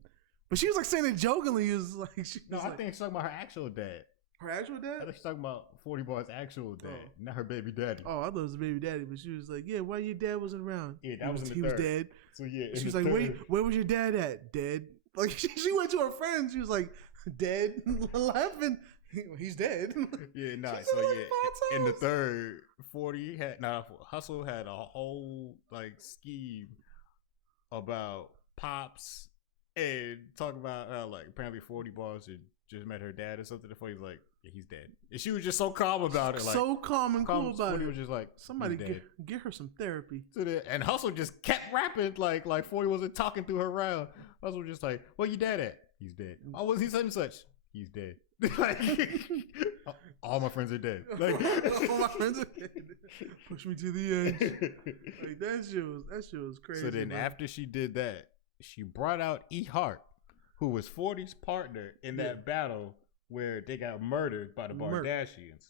But she was like saying it jokingly. It was like, I think she's talking about her actual dad. Her actual dad? I think she's talking about 40 Boy's actual dad, not her baby daddy. Oh, I thought it was the baby daddy, but she was like, yeah, why your dad wasn't around? Yeah, that was in the he third. Was dead. So yeah, she was like, wait, where was your dad at? Dead. Like, she went to her friends. She was like, dead, laughing. He's dead. Yeah, nah. So yeah, in the third, 40 Hustle had a whole like scheme about Pops and talk about how like apparently 40 Boyz had just met her dad or something. Before he was like, yeah, he's dead. And she was just so calm about it, like so calm and cool about 40 it. Was just like, somebody get her some therapy. And Hustle just kept rapping like 40 wasn't talking through her round. Hustle was just like, where your dad at? He's dead. Oh, was he such and such? He's dead. Like, all my friends are dead. Like, all my friends are dead. Push me to the edge. Like, that shit was crazy. So then after she did that, she brought out E Hart, who was 40's partner in that battle where they got murdered by the Bardashians.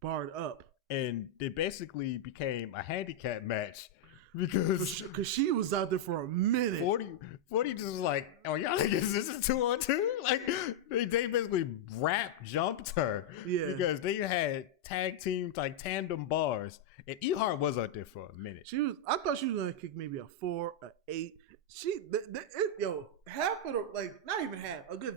Barred up. And it basically became a handicap match. Because she was out there for a minute. 40 just was like, oh, y'all niggas, this is 2-on-2? Like, they basically jumped her. Yeah. Because they had tag teams, like tandem bars. And E-Hart was out there for a minute. I thought she was going to kick maybe a 4, an 8. Half of the, like, not even half, a good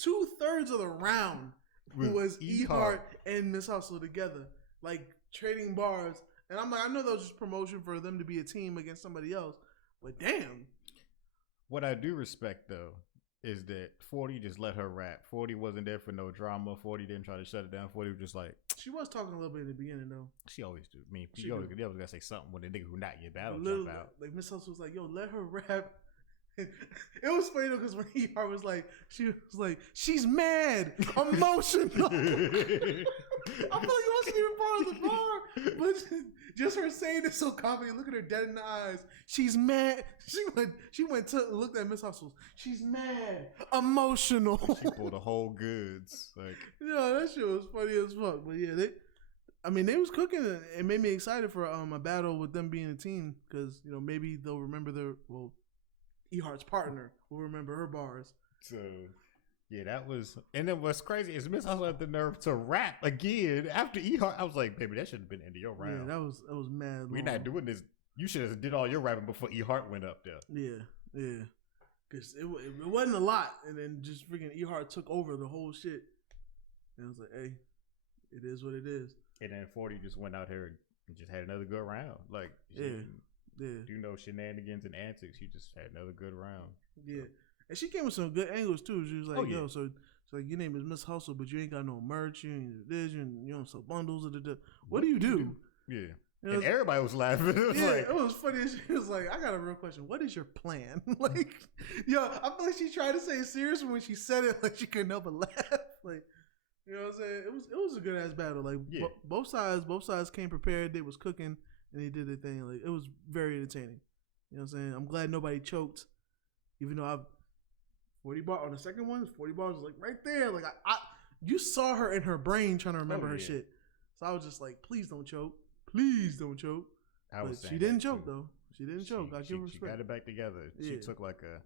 2/3 of the round. was E Hart and Miss Hustle together, like trading bars. And I'm like, I know that was just promotion for them to be a team against somebody else, but damn. What I do respect though is that 40 just let her rap. 40 wasn't there for no drama. 40 didn't try to shut it down. 40 was just like, she was talking a little bit in the beginning though. She always do. I mean, she always gotta say something when the nigga who not your battle Literally, jump out. Like Miss Hustle was like, "Yo, let her rap." It was funny though because when E Hart was like, she was like, "She's mad, emotional." I feel like it wasn't even part of the bar, but just her saying it so confident. Look at her dead in the eyes. She's mad. She went to looked at Miss Hustle. She's mad, emotional. She pulled the whole goods. Like, yeah, that shit was funny as fuck. But yeah, they was cooking. It made me excited for a battle with them being a team because maybe they'll remember E Hart's partner will remember her bars. So yeah, that was. And then what's crazy is Miss Hustle had the nerve to rap again after E Hart. I was like, baby, that should have been the end of your round. Yeah, that was mad. We're not doing this. You should have did all your rapping before E Hart went up there. Yeah. Because it wasn't a lot, and then just freaking E Hart took over the whole shit. And I was like, hey, it is what it is. And then 40 just went out here and just had another good round. Like, do no shenanigans and antics. She just had another good round. Yeah. And she came with some good angles too. She was like, yo, so like your name is Miss Hustle, but you ain't got no merch, you ain't this, you don't sell bundles. What do you do? Yeah. And everybody was laughing. It was funny. She was like, I got a real question. What is your plan? Like, yo, I feel like she tried to say it serious, but when she said it, like she couldn't help but laugh. Like, you know what I'm saying? It was a good ass battle. Like both sides came prepared. They was cooking and they did their thing. Like, it was very entertaining. You know what I'm saying? I'm glad nobody choked, even though 40 bar on the second one. 40 bars was like right there. Like you saw her in her brain trying to remember her shit. So I was just like, please don't choke. Please don't choke. But she didn't choke though. She didn't choke. I give her respect. She got it back together. Yeah. She took like a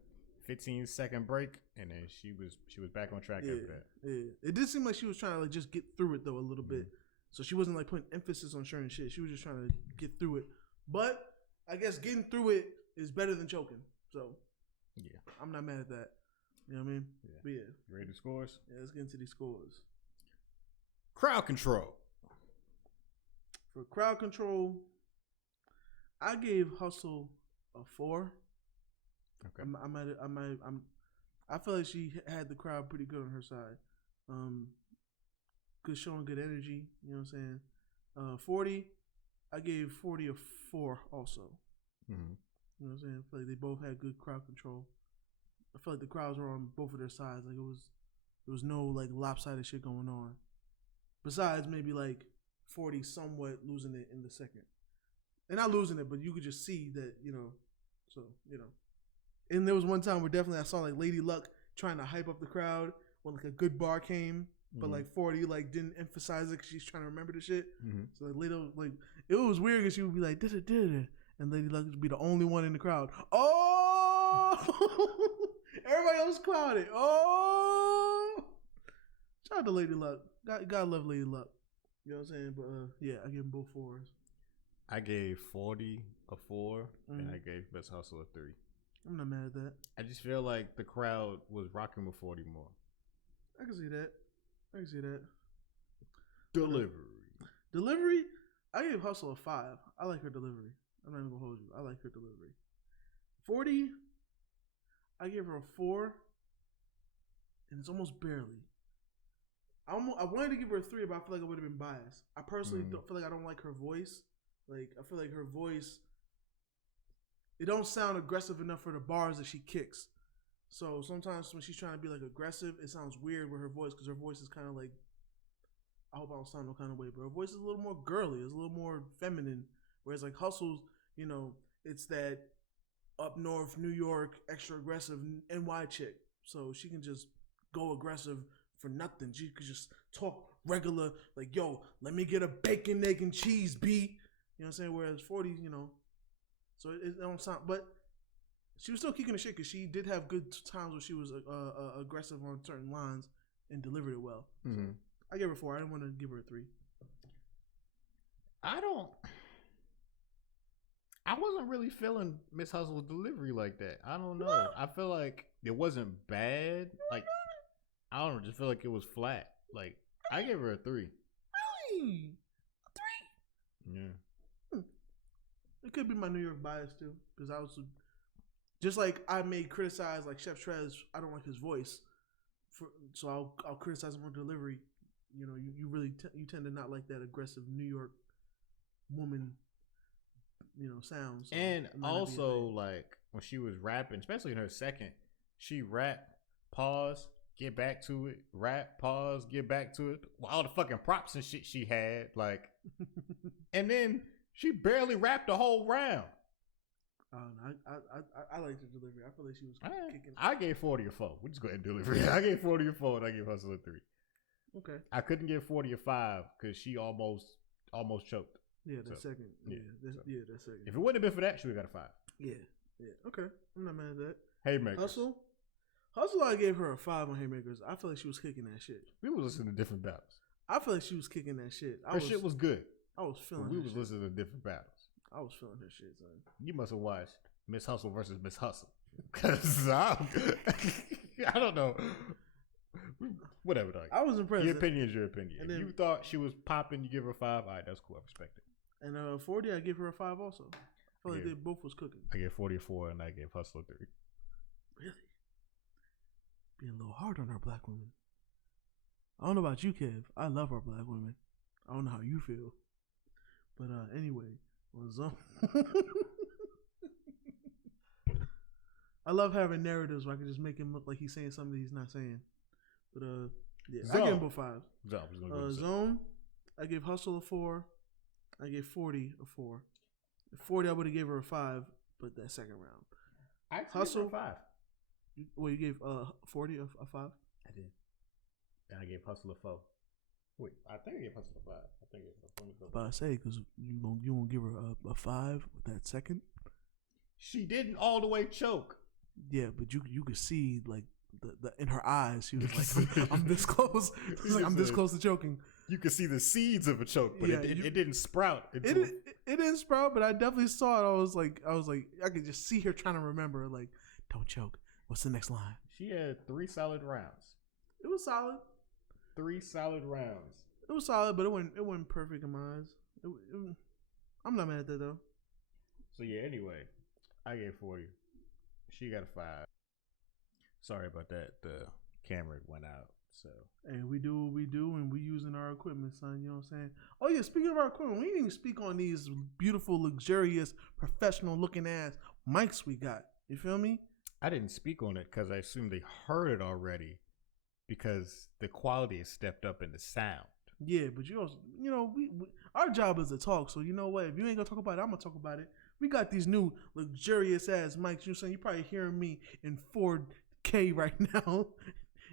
15-second break, and then she was back on track after that. Yeah, it did seem like she was trying to like just get through it though a little bit. So she wasn't like putting emphasis on certain shit. She was just trying to get through it. But I guess getting through it is better than choking. So yeah, I'm not mad at that. You know what I mean? Yeah. But yeah. Ready to scores? Yeah, let's get into these scores. Crowd control. For crowd control, I gave Hustle a 4. Okay. I feel like she had the crowd pretty good on her side. Good showing, good energy. You know what I'm saying? 40, I gave 40 a 4 also. Mm-hmm. You know what I'm saying? I feel like they both had good crowd control. I feel like the crowds were on both of their sides. Like there was no like lopsided shit going on. Besides maybe like 40 somewhat losing it in the second. And not losing it, but you could just see that, so. And there was one time where definitely I saw like Lady Luck trying to hype up the crowd when like a good bar came, but like 40 like didn't emphasize it because she's trying to remember the shit. Mm-hmm. So like later, like it was weird because she would be like, did, and Lady Luck would be the only one in the crowd. Oh, everybody else crowded. Oh, shout out to Lady Luck. God love Lady Luck. You know what I'm saying? But yeah, I give them both 4s. I gave 40 a 4, and I gave Best Hustle a 3. I'm not mad at that. I just feel like the crowd was rocking with 40 more. I can see that. Delivery. I gave Hustle a 5. I like her delivery. I'm not even gonna hold you. I like her delivery. 40, I gave her a 4, and it's almost barely. I wanted to give her a 3, but I feel like I would have been biased. I personally don't feel like I don't like her voice. Like, I feel like her voice, it don't sound aggressive enough for the bars that she kicks. So sometimes when she's trying to be like aggressive, it sounds weird with her voice because her voice is kind of like, I hope I don't sound no kind of way, but her voice is a little more girly. It's a little more feminine. Whereas like Hustle's, it's that up north, New York, extra aggressive NY chick. So she can just go aggressive for nothing. She could just talk regular, like, yo, let me get a bacon, egg, and cheese, B. You know what I'm saying? Whereas 40, so it don't sound, but she was still kicking the shit because she did have good times where she was aggressive on certain lines and delivered it well. Mm-hmm. So I gave her 4. I didn't want to give her a 3. I wasn't really feeling Miss Hustle's delivery like that. I don't know. I feel like it wasn't bad. Like, I don't know, just feel like it was flat. Like, I gave her a 3. Really? A 3? Yeah. It could be my New York bias too, because I was just like I may criticize like Chef Trez. I don't like his voice, so I'll criticize him on delivery. You know, you really you tend to not like that aggressive New York woman, you know, sound. So and also like when she was rapping, especially in her second, she rap, pause, get back to it, rap, pause, get back to it. All the fucking props and shit she had, like, and then she barely rapped the whole round. I like the delivery. I feel like she was kicking. I gave 40 a 4. We'll just go ahead and deliver. I gave 40 a 4 and I gave Hustle a 3. Okay. I couldn't give 40 a 5 because she almost choked. Yeah, that second. Yeah, that second. If it wouldn't have been for that, she would have got a 5. Yeah. Okay. I'm not mad at that. Haymakers. Hustle, I gave her a 5 on Haymakers. I feel like she was kicking that shit. We was listening to different battles. I feel like she was kicking that shit. Her shit was good. I was feeling. We was listening to different battles. I was feeling her shit, son. You must have watched Miss Hustle versus Miss Hustle. Cause I don't know. Whatever, dog. I was impressed. Your opinion is your opinion. And then, you thought she was popping, you give her a 5. All right, that's cool. I respect it. And 40, I give her a 5 also. I feel like they both was cooking. I gave 40 a 4 and I gave Hustle a 3. Really? Being a little hard on our black women. I don't know about you, Kev. I love our black women. I don't know how you feel. But anyway, I love having narratives where I can just make him look like he's saying something he's not saying. But yeah, Zone. I give him both 5s. Zone, I gave Hustle a 4. I gave 40 a 4. 40, I would have gave her a 5, but that second round. I Hustle gave her a 5. Well, you gave 40 a 5? I did. And I gave Hustle a 4. Wait, I think I gave Hustle a 5. I think it's a 4. But I say, because you won't give her a 5 with that second? She didn't all the way choke. Yeah, but you could see like the in her eyes, she was like, I'm this close. Like, I'm this close to choking. You could see the seeds of a choke, but it didn't sprout. It didn't sprout, but I definitely saw it. I was like, I could just see her trying to remember, like, don't choke. What's the next line? She had 3 solid rounds. It was solid. 3 solid rounds. It was solid, but it wasn't perfect in my eyes. I'm not mad at that though. So yeah, anyway, I gave 40. She got a 5. Sorry about that. The camera went out. So hey, we do what we do, and we using our equipment, son. You know what I'm saying? Oh yeah, speaking of our equipment, we didn't even speak on these beautiful, luxurious, professional-looking ass mics we got. You feel me? I didn't speak on it because I assumed they heard it already, because the quality has stepped up in the sound. Yeah, but you know, we our job is to talk. So you know what? If you ain't gonna talk about it, I'm gonna talk about it. We got these new luxurious ass mics. You know what I'm saying? You probably hearing me in 4K right now.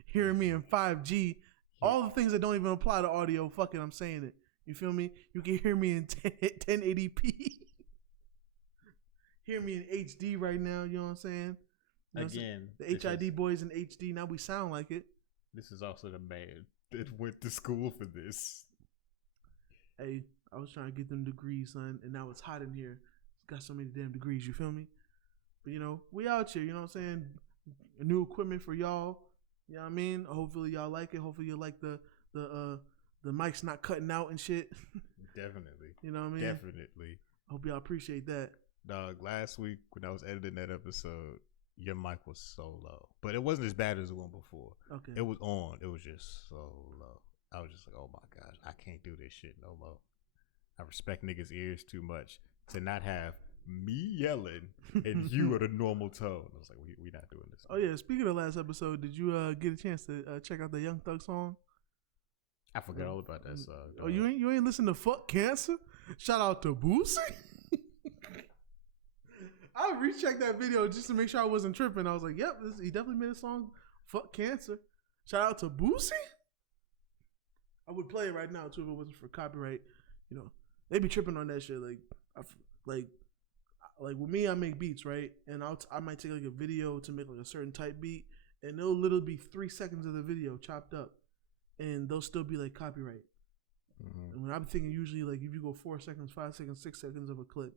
Hearing me in 5G, all the things that don't even apply to audio, fucking I'm saying it. You feel me? You can hear me in 1080p. Hear me in HD right now, you know what I'm saying? You know Again, the HID Boyz in HD, now we sound like it. This is also the man that went to school for this. Hey, I was trying to get them degrees, son, and now it's hot in here. It's got so many damn degrees, you feel me? But, you know, we out here, you know what I'm saying? New equipment for y'all. You know what I mean? Hopefully y'all like it. Hopefully you like the mics not cutting out and shit. Definitely. You know what I mean? Definitely. Hope y'all appreciate that. Dog, last week when I was editing that episode, your mic was so low. But it wasn't as bad as the one before. Okay. It was on. It was just so low. I was just like, oh my gosh, I can't do this shit no more. I respect niggas' ears too much to not have me yelling and you at a normal tone. I was like, we not doing this. Oh yeah, speaking of last episode, did you get a chance to check out the Young Thug song? I forgot all about that song. Oh, you ain't listen to Fuck Cancer? Shout out to Boosie. I rechecked that video just to make sure I wasn't tripping. I was like, yep, he definitely made a song, Fuck Cancer. Shout out to Boosie. I would play it right now too if it wasn't for copyright. You know, they be tripping on that shit. Like with me, I make beats, right? And I might take like a video to make like a certain type beat, and it'll literally be 3 seconds of the video chopped up, and they'll still be like copyright. Mm-hmm. And when I'm thinking usually like if you go 4 seconds, 5 seconds, 6 seconds of a clip,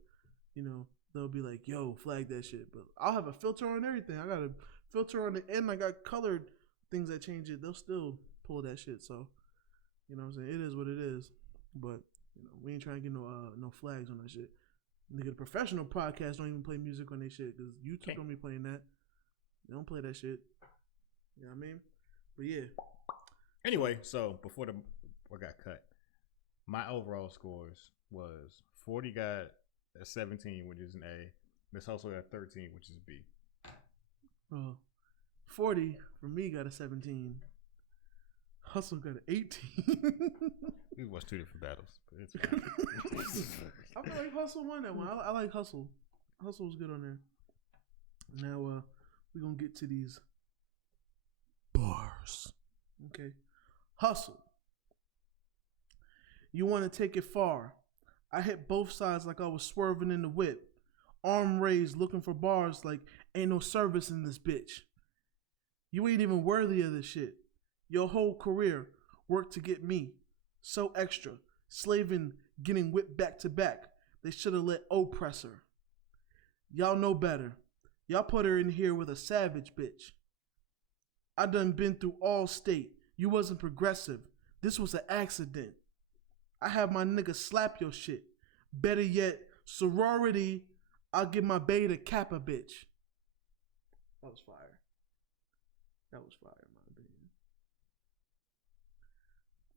you know, they'll be like, yo, flag that shit. But I'll have a filter on everything. I got a filter on the end. I got colored things that change it. They'll still pull that shit. So You know what I'm saying? It is what it is. But we ain't trying to get no flags on that shit. Nigga, the professional podcasts don't even play music on their shit because YouTube don't be playing that. They don't play that shit. You know what I mean? But yeah. Anyway, so before what got cut, my overall scores was 40 got a 17, which is an A. Miss Hustle got 13, which is B. 40 for me got a 17. Hustle got an 18. We watched two different battles. But it's I feel like Hustle won that one. I like Hustle. Hustle was good on there. Now we're going to get to these bars. Okay. Hustle. You want to take it far. I hit both sides like I was swerving in the whip. Arm raised looking for bars like ain't no service in this bitch. You ain't even worthy of this shit. Your whole career worked to get me. So extra. Slaving, getting whipped back to back. They should have let oppress her. Y'all know better. Y'all put her in here with a savage bitch. I done been through all state. You wasn't progressive. This was an accident. I have my nigga slap your shit. Better yet, sorority, I'll give my bae to cap a bitch. That was fire. That was fire, in my opinion.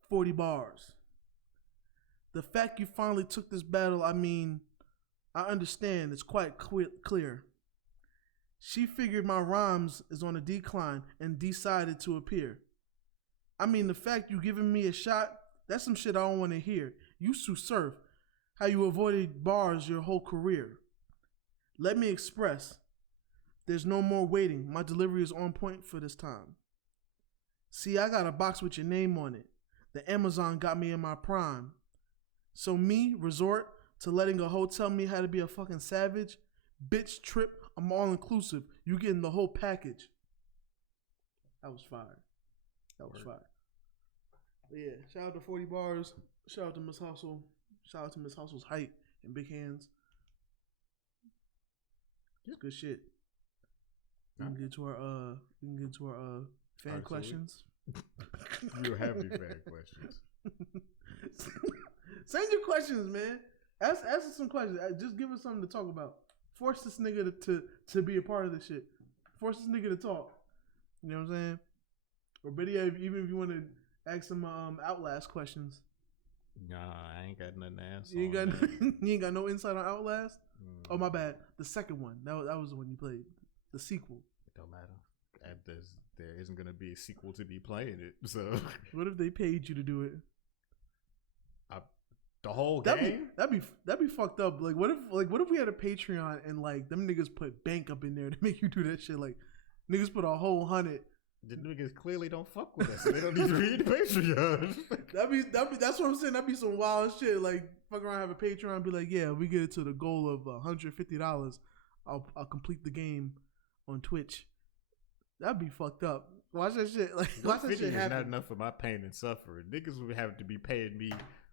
40 bars. The fact you finally took this battle, I mean, I understand. It's quite clear. She figured my rhymes is on a decline and decided to appear. I mean, the fact you giving me a shot, that's some shit I don't want to hear. You Sue Surf, how you avoided bars your whole career. Let me express. There's no more waiting. My delivery is on point for this time. See, I got a box with your name on it. The Amazon got me in my prime. So me resort to letting a hoe tell me how to be a fucking savage? Bitch trip, I'm all inclusive. You getting the whole package. That was fire. That was fire. But yeah, shout out to 40 bars. Shout out to Miss Hustle. Shout out to Miss Hustle's height and big hands. It's good shit. We can get to our fan questions. You have any fan questions? Send your questions, man. Ask us some questions. Just give us something to talk about. Force this nigga to be a part of this shit. Force this nigga to talk. You know what I'm saying? Or better yet, even if you want to ask some Outlast questions. Nah, I ain't got nothing to answer. You ain't got no insight on Outlast? Oh, my bad. The second one. That was the one you played. The sequel. It don't matter. There isn't going to be a sequel to be playing it. So what if they paid you to do it? The whole game? That'd be fucked up. Like what if we had a Patreon and like them niggas put bank up in there to make you do that shit? Like niggas put a whole 100. The niggas clearly don't fuck with us. So they don't need to read the Patreon. That's what I'm saying. That'd be some wild shit. Like fuck around, have a Patreon, and be like, yeah, we get it to the goal of $150. I'll complete the game on Twitch. That'd be fucked up. Watch that shit. Like watch that shit happen. Not enough for my pain and suffering. Niggas would have to be paying me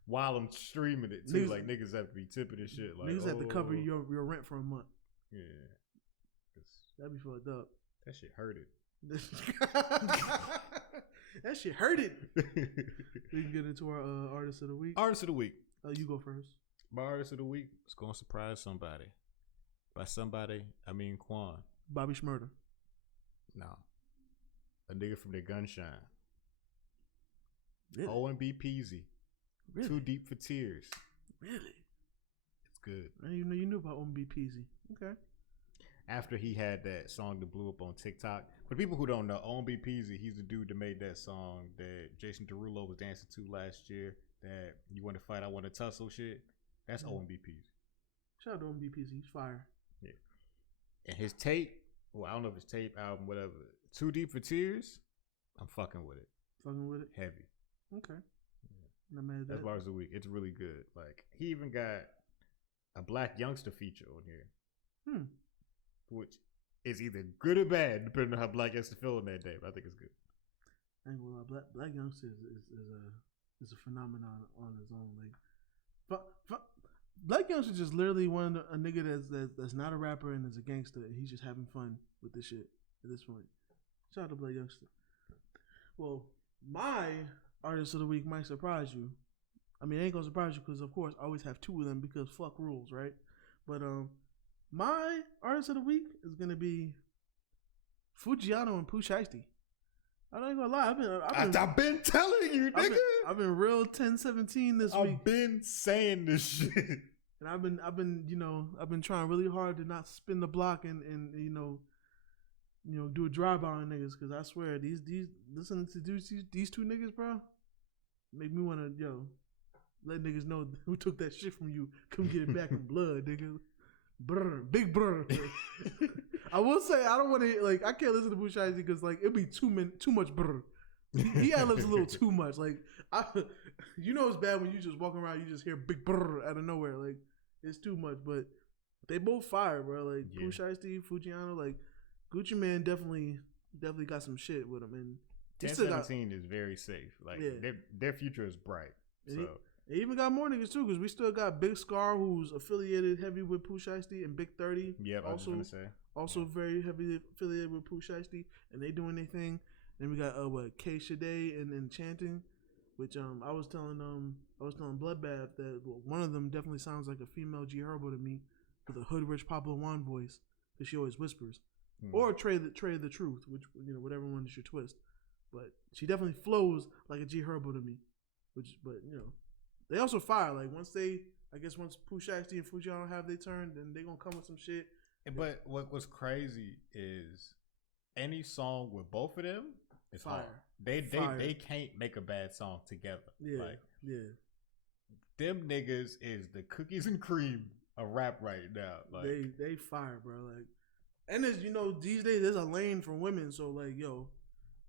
while I'm streaming it too. Like niggas have to be tipping and shit. Like niggas have to cover your rent for a month. Yeah, that'd be fucked up. That shit hurted. That shit hurted. We can get into our artist of the week. Artist of the week. You go first. My artist of the week is gonna surprise somebody. By somebody, I mean Quan. Bobby Shmurda. No, a nigga from the Gunshine. Really? O&B Peasy. Really? Too Deep for Tears. Really? It's good. I didn't even know you knew about O&B Peasy. Okay. After he had that song that blew up on TikTok. For people who don't know, O&B Peasy, he's the dude that made that song that Jason Derulo was dancing to last year. That You Want to Fight, I Want to Tussle shit. That's O&B Peasy. Shout out to O&B Peasy. He's fire. Yeah. And his tape, well, I don't know if it's tape, album, whatever. Too Deep for Tears, I'm fucking with it. Fucking with it? Heavy. Okay. Not mad at that. That's bars of the week. It's really good. Like he even got a black youngster feature on here, which is either good or bad depending on how black youngster feeling that day. But I think it's good. I ain't gonna lie, black youngster is a phenomenon on its own. Like, black youngster just literally one a nigga that's not a rapper and is a gangster. And he's just having fun with this shit at this point. Shout out to black youngster. Well, my artist of the week might surprise you. I mean, it ain't gonna surprise you because, of course, I always have two of them because fuck rules, right? But my artist of the week is gonna be Fujiano and Pooh Shiesty. I ain't gonna lie, I've been telling you, nigga. I've been real 10-17 this week. I've been saying this shit, and I've been trying really hard to not spin the block and do a drive-by on niggas because I swear these listening to these two niggas, bro, make me wanna let niggas know who took that shit from you. Come get it back in blood, nigga. Brr, big brr. I will say I don't want to I can't listen to Pooh Shiesty because it'd be too much brr. He ad-libs a little too much. It's bad when you just walking around, you just hear big brr out of nowhere. It's too much. But they both fire, bro. Pooh Shiesty, Fujiano, Gucci Man definitely got some shit with him. And 10-17 is very safe. Their future is bright. So. They even got more niggas too, because we still got Big Scar, who's affiliated heavy with Pooh Shiesty, and Big 30. Yeah, I was gonna say. Also very heavily affiliated with Pooh Shiesty, and they doing their thing. Then we got Cassidy and Enchanting, which I was telling Bloodbath that one of them definitely sounds like a female G Herbo to me, with a hood rich Pablo Juan voice, because she always whispers, or Trey the Truth, which whatever one is your twist, but she definitely flows like a G Herbo to me, They also fire. Once Pooh Shiesty and Fujiano have their turn, then they gonna come with some shit. But was crazy is any song with both of them is fire. Hard. They can't make a bad song together. Yeah, them niggas is the cookies and cream of rap right now. They fire, bro. And there's these days there's a lane for women. So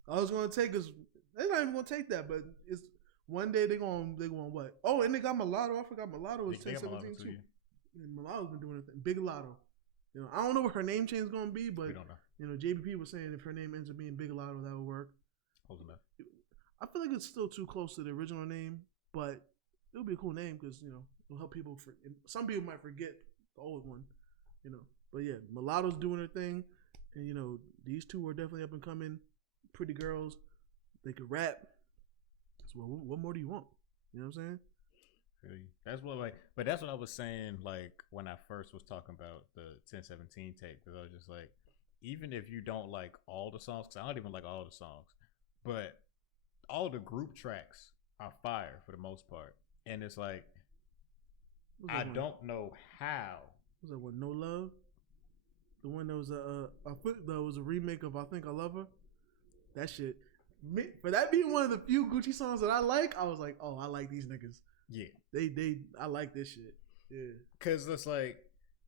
I was gonna take us. They're not even gonna take that, but it's. One day they going what? Oh, and they got Mulatto. I forgot Mulatto is 10-17 too. And Mulatto's been doing it. Big Mulatto. I don't know what her name change is gonna be, but we don't know. JBP was saying if her name ends up being Big Mulatto, that would work. Close enough. I feel like it's still too close to the original name, but it would be a cool name because it'll help people. Some people might forget the old one, But yeah, Mulatto's doing her thing, and these two are definitely up and coming, pretty girls. They could rap. So what more do you want? You know what I'm saying? That's what I was saying. When I first was talking about the 10-17 tape, because I was just even if you don't like all the songs, because I don't even like all the songs, but all the group tracks are fire for the most part, and it's I don't know how. Was that one? No Love? The one that was a remake of I Think I Love Her. That shit. For that being one of the few Gucci songs that I like, I was like, oh, I like these niggas. Yeah. I like this shit. Yeah. Cause it's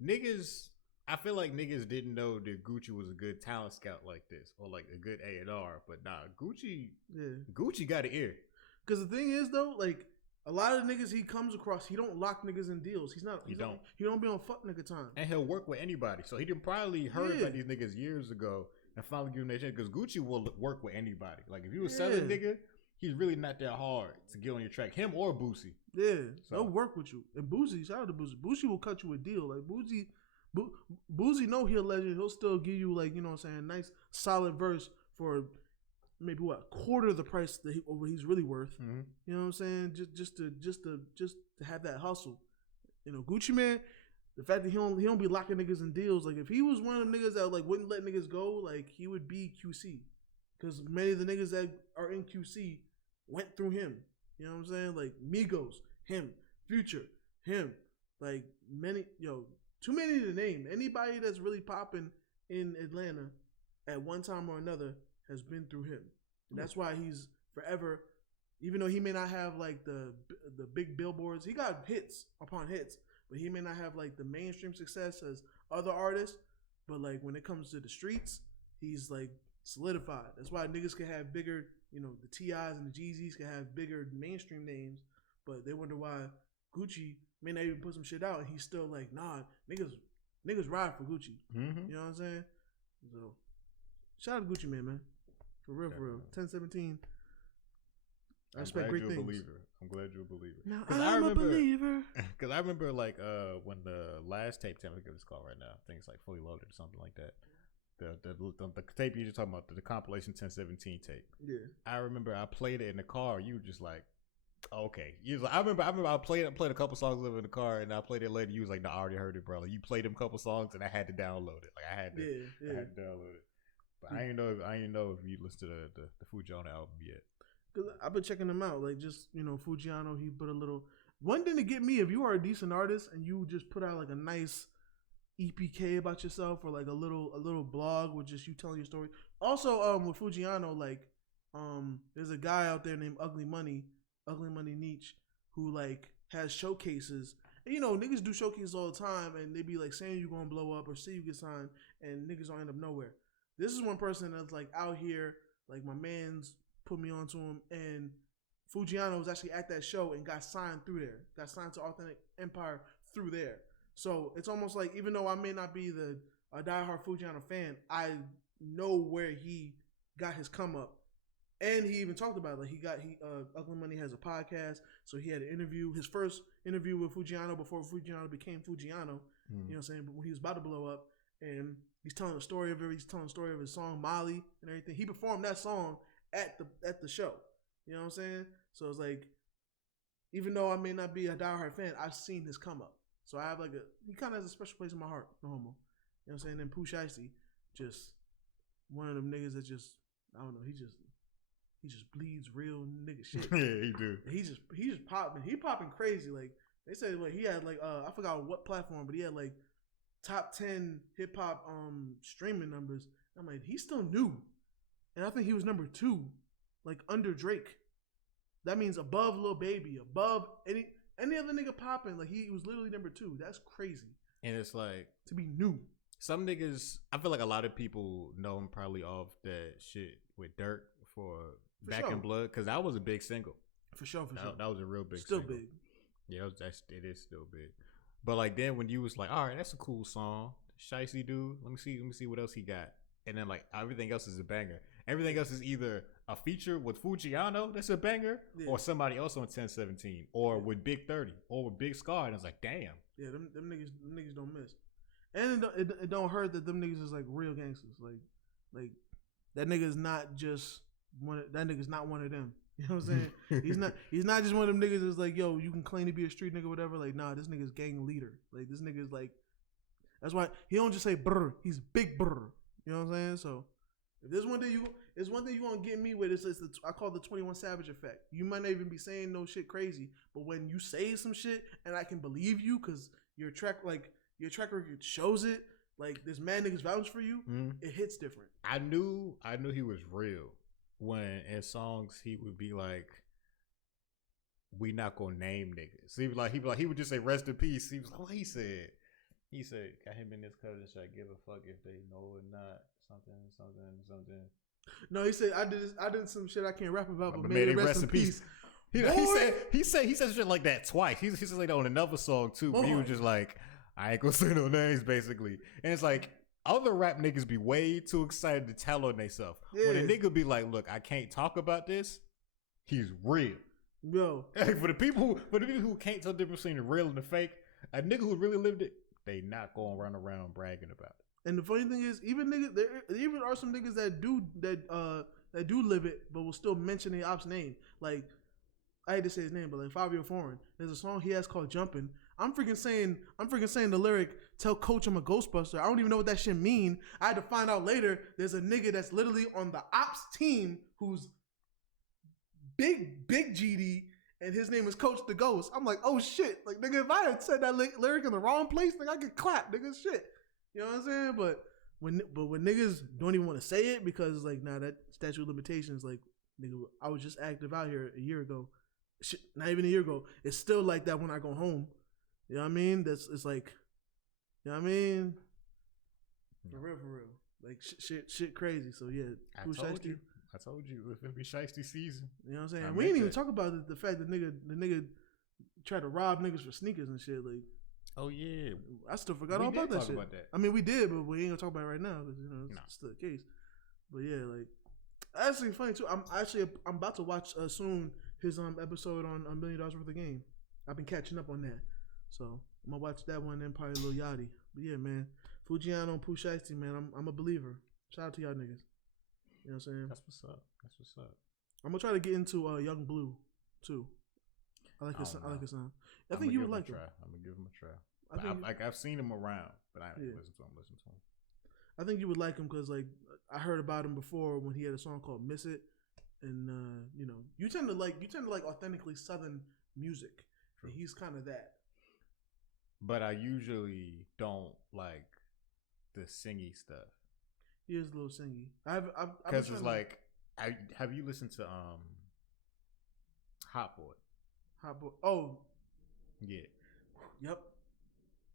niggas, I feel like niggas didn't know that Gucci was a good talent scout like this, or a good A&R, but nah, Gucci got an ear. Cause the thing is though, a lot of the niggas he comes across, he don't lock niggas in deals. He don't be on fuck nigga time. And he'll work with anybody. So he done probably heard about these niggas years ago. And finally give him that shit because Gucci will work with anybody. If you a selling nigga, he's really not that hard to get on your track. Him or Boosie. Yeah, they'll work with you. And Boosie, shout out to Boosie. Boosie will cut you a deal. Boosie know he a legend. He'll still give you a nice solid verse for maybe quarter the price that what he's really worth. Mm-hmm. You know what I'm saying? Just to have that hustle. Gucci Man. The fact that he don't be locking niggas in deals, if he was one of the niggas that wouldn't let niggas go, he would be QC, because many of the niggas that are in QC went through him. You know what I'm saying? Migos, him, Future, him, too many to name. Anybody that's really popping in Atlanta at one time or another has been through him, and that's why he's forever. Even though he may not have the big billboards, he got hits upon hits. But he may not have the mainstream success as other artists, but when it comes to the streets, he's solidified. That's why niggas can have bigger, the T.I.s and the Jeezys can have bigger mainstream names, but they wonder why Gucci may not even put some shit out and he's still nah, niggas ride for Gucci. Mm-hmm. You know what I'm saying? So shout out to Gucci Man. For real, for real. 10-17. I expect great things. I'm glad you're a believer. Now I'm a believer. Because I remember when the last tape, I think it's called right now. I think it's Fully Loaded or something like that. the tape you just talking about, the compilation 1017 tape. Yeah. I remember I played it in the car. You were just like, okay. You was like, I remember I played a couple songs of it in the car, and I played it later. You was like, no, I already heard it, bro. Like, you played them couple songs, and I had to download it. Like I had to download it. But I didn't know if you listened to the Fujiano album yet. Cause I've been checking them out. Like just Fujiano, he put a little. One thing to get me, if you are a decent artist and you just put out like a nice EPK about yourself or like a little blog with just you telling your story. Also, with Fujiano, like there's a guy out there named Ugly Money Nietzsche, who like has showcases. And, niggas do showcases all the time, and they be like saying you're gonna blow up or say you get signed, and niggas don't end up nowhere. This is one person that's like out here, like my man's put me onto him, and Fujiano was actually at that show and got signed through there. Got signed to Authentic Empire through there. So it's almost like, even though I may not be a diehard Fujiano fan, I know where he got his come up. And he even talked about it. Like Ugly Money has a podcast, so he had an interview. His first interview with Fujiano before Fujiano became Fujiano. You know what I'm saying? But when he was about to blow up, and he's telling the story of it. He's telling the story of his song Molly and everything. He performed that song at the show. You know what I'm saying? So it's like, even though I may not be a diehard fan, I've seen his come up. So I have he kind of has a special place in my heart. No homo. You know what I'm saying? Then Pooh Shiesty, just one of them niggas that just, I don't know, he just bleeds real nigga shit. Yeah, he do. He just popping. He popping crazy. Like they said, like he had like I forgot what platform, but he had like top 10 hip hop streaming numbers. I'm like, he's still new, and I think he was number 2, like under Drake. That means above Lil Baby, above any other nigga popping. Like he was literally number 2. That's crazy. And it's like, to be new. Some niggas, I feel like a lot of people know him probably off that shit with Dirt for Back sure. in Blood, because that was a big single. For sure. That was a real big still single. Big. Yeah, it is still big. But like then when you was like, all right, that's a cool song, Shiesty dude. Let me see what else he got. And then like everything else is a banger. Everything else is either a feature with Fujiano that's a banger, or somebody else on 1017, or with Big 30, or with Big Scar. And it's like, damn. Yeah, them niggas don't miss. And it don't hurt that them niggas is like real gangsters. Like that nigga is not just that nigga's not one of them. You know what I'm saying? He's not just one of them niggas that's like, yo, you can claim to be a street nigga or whatever. Like, nah, this nigga's gang leader. Like, this nigga's like, that's why he don't just say brr, he's big brr. You know what I'm saying? So if there's one thing you gonna get me with, I call it the 21 Savage effect. You might not even be saying no shit crazy, but when you say some shit and I can believe you because your track record shows it, like this mad niggas vouch for you, it hits different. I knew he was real when in songs he would be like, we not gonna name niggas. So he would just say rest in peace. He was like, what he said? He said, got him in this cousin, should I give a fuck if they know or not? Something. No, he said, I did some shit I can't rap about, but may they rest in peace. He said shit like that twice. He said like that on another song too. But he was just like, I ain't gonna say no names, basically. And it's like, other rap niggas be way too excited to tell on themselves. Yeah. When a nigga be like, look, I can't talk about this, he's real. Yo. For the people who can't tell the difference between the real and the fake, a nigga who really lived it, they not gonna run around bragging about it. And the funny thing is, there even are some niggas that do live it, but will still mention the op's name. Like, I hate to say his name, but like Fabio Foreign, there's a song he has called "Jumpin'." I'm freaking saying the lyric, "Tell Coach I'm a Ghostbuster." I don't even know what that shit mean. I had to find out later. There's a nigga that's literally on the ops team who's big GD, and his name is Coach the Ghost. I'm like, oh shit, like nigga, if I had said that lyric in the wrong place, like I could clap, nigga, shit. You know what I'm saying? But when niggas don't even want to say it because it's like, nah, that statute of limitations, like, nigga, I was just active out here a year ago. Shit, not even a year ago. It's still like that when I go home. You know what I mean? It's like, you know what I mean? For real. Like shit crazy. So yeah, I told you if it be shiesty season. You know what I'm saying? We didn't even talk about the fact that the nigga tried to rob niggas for sneakers and shit. Like, oh yeah, I still forgot all about that shit. I mean, we did, but we ain't gonna talk about it right now because it's still the case. But yeah, like, actually funny too. I'm about to watch soon his episode on $1 Million Worth of Game. I've been catching up on that, so I'm gonna watch that one and probably Lil Yachty. But yeah, man, Fujiano and Pooh Shiesty, man, I'm a believer. Shout out to y'all niggas. You know what I'm saying? That's what's up. That's what's up. I'm gonna try to get into Young Blue too. I like his. I like his sound. I think you would like him. I'm gonna give him a try. I've seen him around, but I haven't listened to him. I think you would like him because like I heard about him before when he had a song called "Miss It," and you know you tend to like authentically Southern music. True. And he's kind of that. But I usually don't like the singy stuff. He is a little singy. Because it's like, have you listened to Hot Boy? Hot Boy. Oh, yeah. Yep.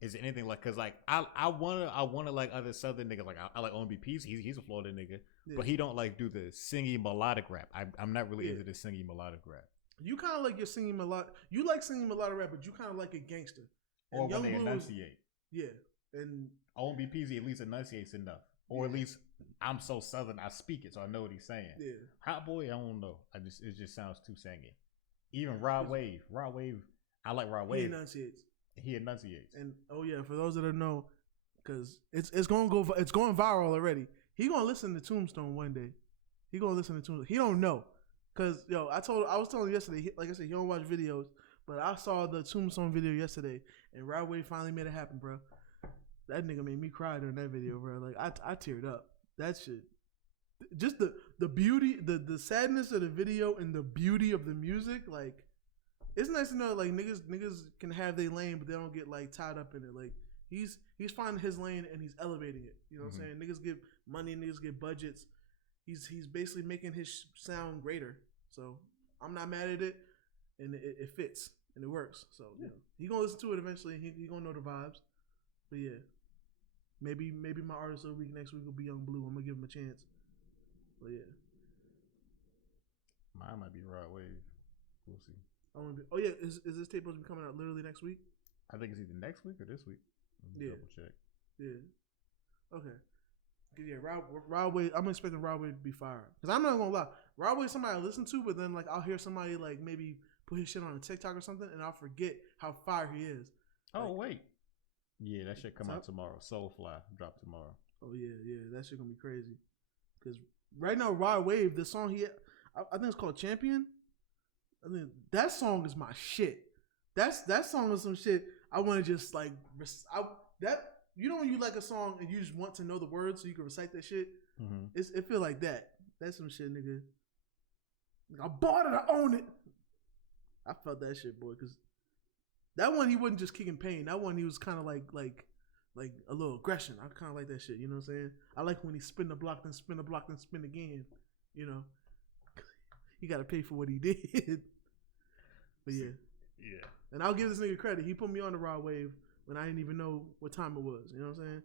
Is it anything like? Cause like I wanna like other Southern niggas. Like I like OMBP's. He's a Florida nigga, but he don't like do the singy melodic rap. I'm not really into the singy melodic rap. You kind of like your singing melodic. You like singing melodic rap, but you kind of like a gangster. Or when they enunciate. Yeah, and OMBP's at least enunciates enough, or at least I'm so Southern I speak it, so I know what he's saying. Yeah. Hot Boy, I don't know. It just sounds too singy. Even Rod Wave, I like Rod Wave. He enunciates. And oh yeah, for those that don't know, because it's going viral already. He gonna listen to Tombstone one day. He gonna listen to Tombstone. He don't know, cause yo, I was telling him yesterday. Like I said, he don't watch videos, but I saw the Tombstone video yesterday, and Rod Wave finally made it happen, bro. That nigga made me cry during that video, bro. Like I teared up. That shit. Just the beauty, the sadness of the video and the beauty of the music, like. It's nice to know like niggas can have their lane, but they don't get like tied up in it. Like he's finding his lane and he's elevating it. You know what I'm saying? Niggas get money, niggas get budgets. He's basically making his sound greater. So I'm not mad at it, and it fits and it works. So you know, he gonna listen to it eventually. He gonna know the vibes. But yeah, maybe my artist of the week next week will be Young Blue. I'm gonna give him a chance. But yeah, mine might be Rod Wave. We'll see. Oh yeah, is this tape supposed to be coming out literally next week? I think it's either next week or this week. Double check. Yeah. Okay. Yeah, Rod Wave. I'm expecting Rod Wave to be fired because I'm not gonna lie. Rod Wave somebody I listen to, but then like I'll hear somebody like maybe put his shit on a TikTok or something, and I'll forget how fire he is. Oh wait. Yeah, that shit come out tomorrow. Soulfly drop tomorrow. Oh yeah, that shit gonna be crazy. Because right now, Rod Wave, the song I think it's called Champion. I mean, that song is my shit. That song is some shit I want to just like you know when you like a song and you just want to know the words so you can recite that shit. It feel like that. That's some shit, nigga. I bought it. I own it. I felt that shit, boy. Because that one he wasn't just kicking pain. That one he was kind of like a little aggression. I kind of like that shit. You know what I'm saying? I like when he spin the block, then spin the block, then spin again. You know, he got to pay for what he did. But yeah. And I'll give this nigga credit. He put me on the Rod Wave when I didn't even know what time it was. You know what I'm saying?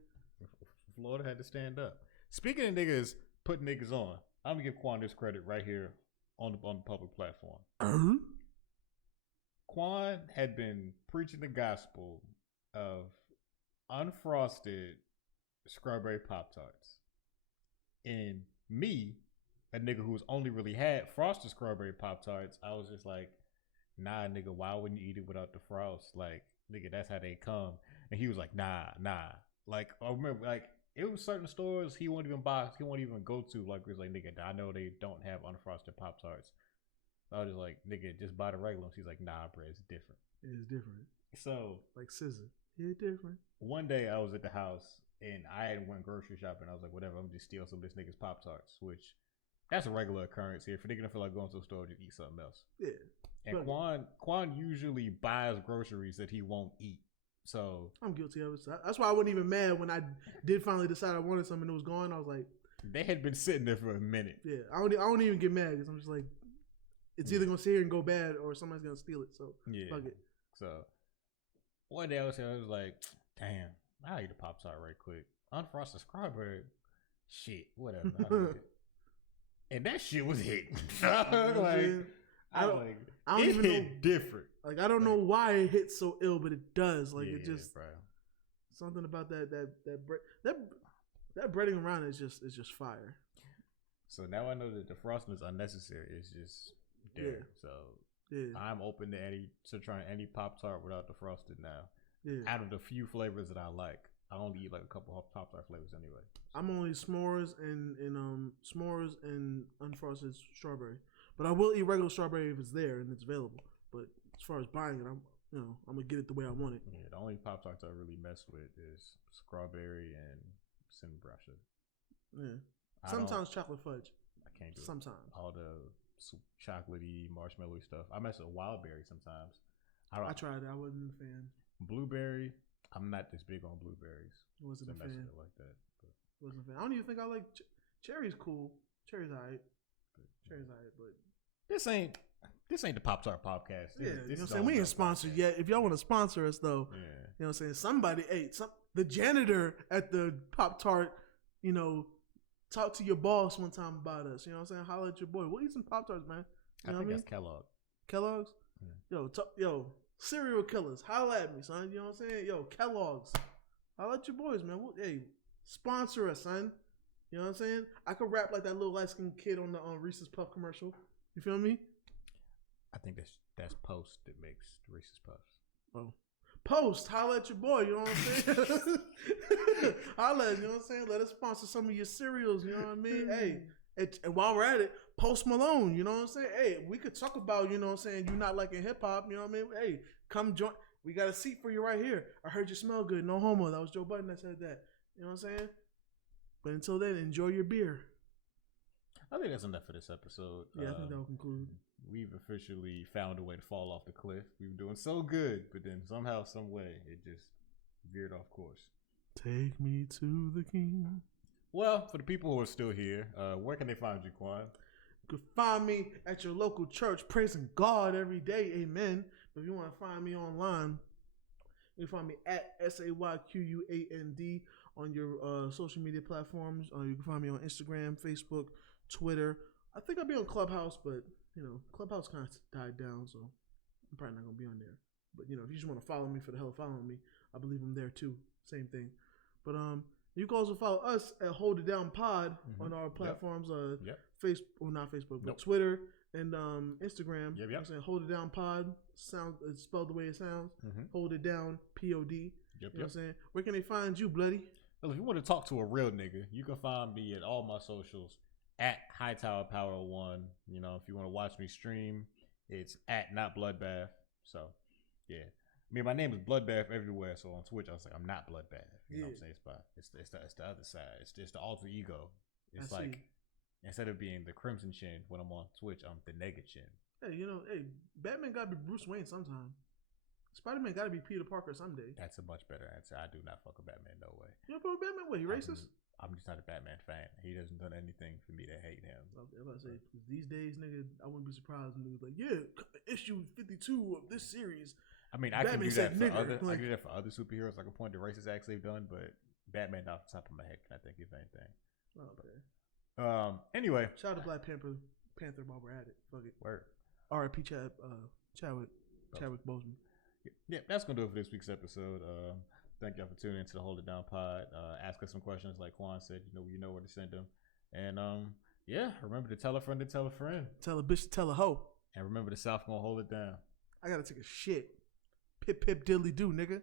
Florida had to stand up. Speaking of niggas putting niggas on, I'm gonna give Quan this credit right here on the public platform. Quan had been preaching the gospel of unfrosted strawberry Pop-Tarts. And me, a nigga who's only really had frosted strawberry Pop-Tarts, I was just like, nah, nigga, why wouldn't you eat it without the frost? Like, nigga, that's how they come. And he was like, nah. Like, I remember, like, it was certain stores he won't even go to. Like, it was like, nigga, I know they don't have unfrosted Pop-Tarts. I was just like, nigga, just buy the regular ones. He's like, nah, bro, it's different. It's different. So, like scissor. It's different. One day I was at the house and I had went grocery shopping. I was like, whatever, I'm gonna just steal some of this nigga's Pop-Tarts, which that's a regular occurrence here. If you're gonna feel like going to the store, just eat something else. Yeah. And Quan usually buys groceries that he won't eat. So I'm guilty of it. So that's why I wasn't even mad when I did finally decide I wanted something and it was gone. I was like, they had been sitting there for a minute. Yeah, I don't even get mad because I'm just like, it's either gonna sit here and go bad or somebody's gonna steal it. So fuck it. So one day I was like, damn, I'll eat a Pop-Tart right quick. Unfrosted strawberry, shit, whatever. And that shit was hitting. I don't even know. Different. Like I don't know why it hits so ill, but it does. Like it just bro. Something about that breading around is just fire. So now I know that the frosting is unnecessary. It's just there. Yeah. So yeah. I'm open to trying any Pop-Tart without the frosted now. Yeah. Out of the few flavors that I like. I only eat like a couple of Pop-Tart flavors anyway. I'm only s'mores and unfrosted strawberry. But I will eat regular strawberry if it's there and it's available. But as far as buying it, I'm gonna get it the way I want it. Yeah, the only Pop-Tarts I really mess with is strawberry and cinnamon brown sugar. Yeah. Sometimes chocolate fudge. I can't do sometimes. All the chocolatey, marshmallowy stuff. I mess with wild berry sometimes. I tried it. I wasn't a fan. Blueberry, I'm not this big on blueberries. Wasn't a fan. Like that. But. Wasn't a fan. I don't even think I like cherry's cool. Cherry's alright. But this ain't the Pop-Tart podcast. You know what I'm saying? We ain't sponsored yet. If y'all want to sponsor us though, you know what I'm saying? Somebody, the janitor at the Pop-Tart, talk to your boss one time about us. You know what I'm saying? Holler at your boy. We'll eat some Pop-Tarts, man. I think that's Kellogg. Kellogg's? Yeah. Yo, cereal killers. Holler at me, son. You know what I'm saying? Yo, Kellogg's. Holler at your boys, man. Hey, sponsor us, son. You know what I'm saying? I could rap like that little light-skinned kid on the Reese's Puff commercial. You feel me? I think that's Post that makes the Reese's Puffs. Oh. Post, holla at your boy, you know what I'm saying? Holla, you know what I'm saying? Let us sponsor some of your cereals, you know what I mean? Hey, and while we're at it, Post Malone, you know what I'm saying? Hey, we could talk about, you know what I'm saying, you not liking hip-hop, you know what I mean? Hey, come join. We got a seat for you right here. I heard you smell good. No homo. That was Joe Budden that said that. You know what I'm saying? But until then, enjoy your beer. I think that's enough for this episode. Yeah, I think that will conclude. We've officially found a way to fall off the cliff. We were doing so good, but then somehow, some way, it just veered off course. Take me to the king. Well, for the people who are still here, where can they find you, Quan? You can find me at your local church, praising God every day. Amen. But if you want to find me online, you can find me at SAYQUAND on your social media platforms. You can find me on Instagram, Facebook, Twitter. I think I'll be on Clubhouse, but Clubhouse kind of died down, so I'm probably not gonna be on there. But if you just want to follow me for the hell of following me, I believe I'm there too. Same thing. But you can also follow us at Hold It Down Pod on our platforms. Not Facebook, but Twitter and Instagram. You know what I'm saying? Hold It Down Pod. It's spelled the way it sounds. Hold It Down POD. You know what I'm saying? Where can they find you, bloody? Well, if you want to talk to a real nigga, you can find me at all my socials at Hightower Power 1. If you want to watch me stream, it's at Not Bloodbath. So, yeah. I mean, my name is Bloodbath everywhere. So on Twitch, I was like, I'm not Bloodbath. You know what I'm saying? It's the other side. It's just the alter ego. It's instead of being the Crimson Chin when I'm on Twitch, I'm the Nega Chin. Hey, Batman gotta be Bruce Wayne sometime. Spider-Man gotta be Peter Parker someday. That's a much better answer. I do not fuck with Batman, no way. You don't fuck with Batman? What, he racist? I'm just not a Batman fan. He doesn't done anything for me to hate him. Okay, I'm about to say, these days, nigga, I wouldn't be surprised when he was like, yeah, issue 52 of this series. I mean, I can do that for other superheroes. I can point to racist acts they've done, but Batman off the top of my head can I think of anything. Okay. Anyway. Shout out to Black Panther while we're at it. Fuck it. Word. R.I.P. Chadwick Boseman. Yeah, that's going to do it for this week's episode. Thank y'all for tuning into the Hold It Down Pod. Ask us some questions like Quan said. You know where to send them. And remember to tell a friend to tell a friend. Tell a bitch to tell a hoe. And remember the South gonna hold it down. I gotta take a shit. Pip pip diddly do, nigga.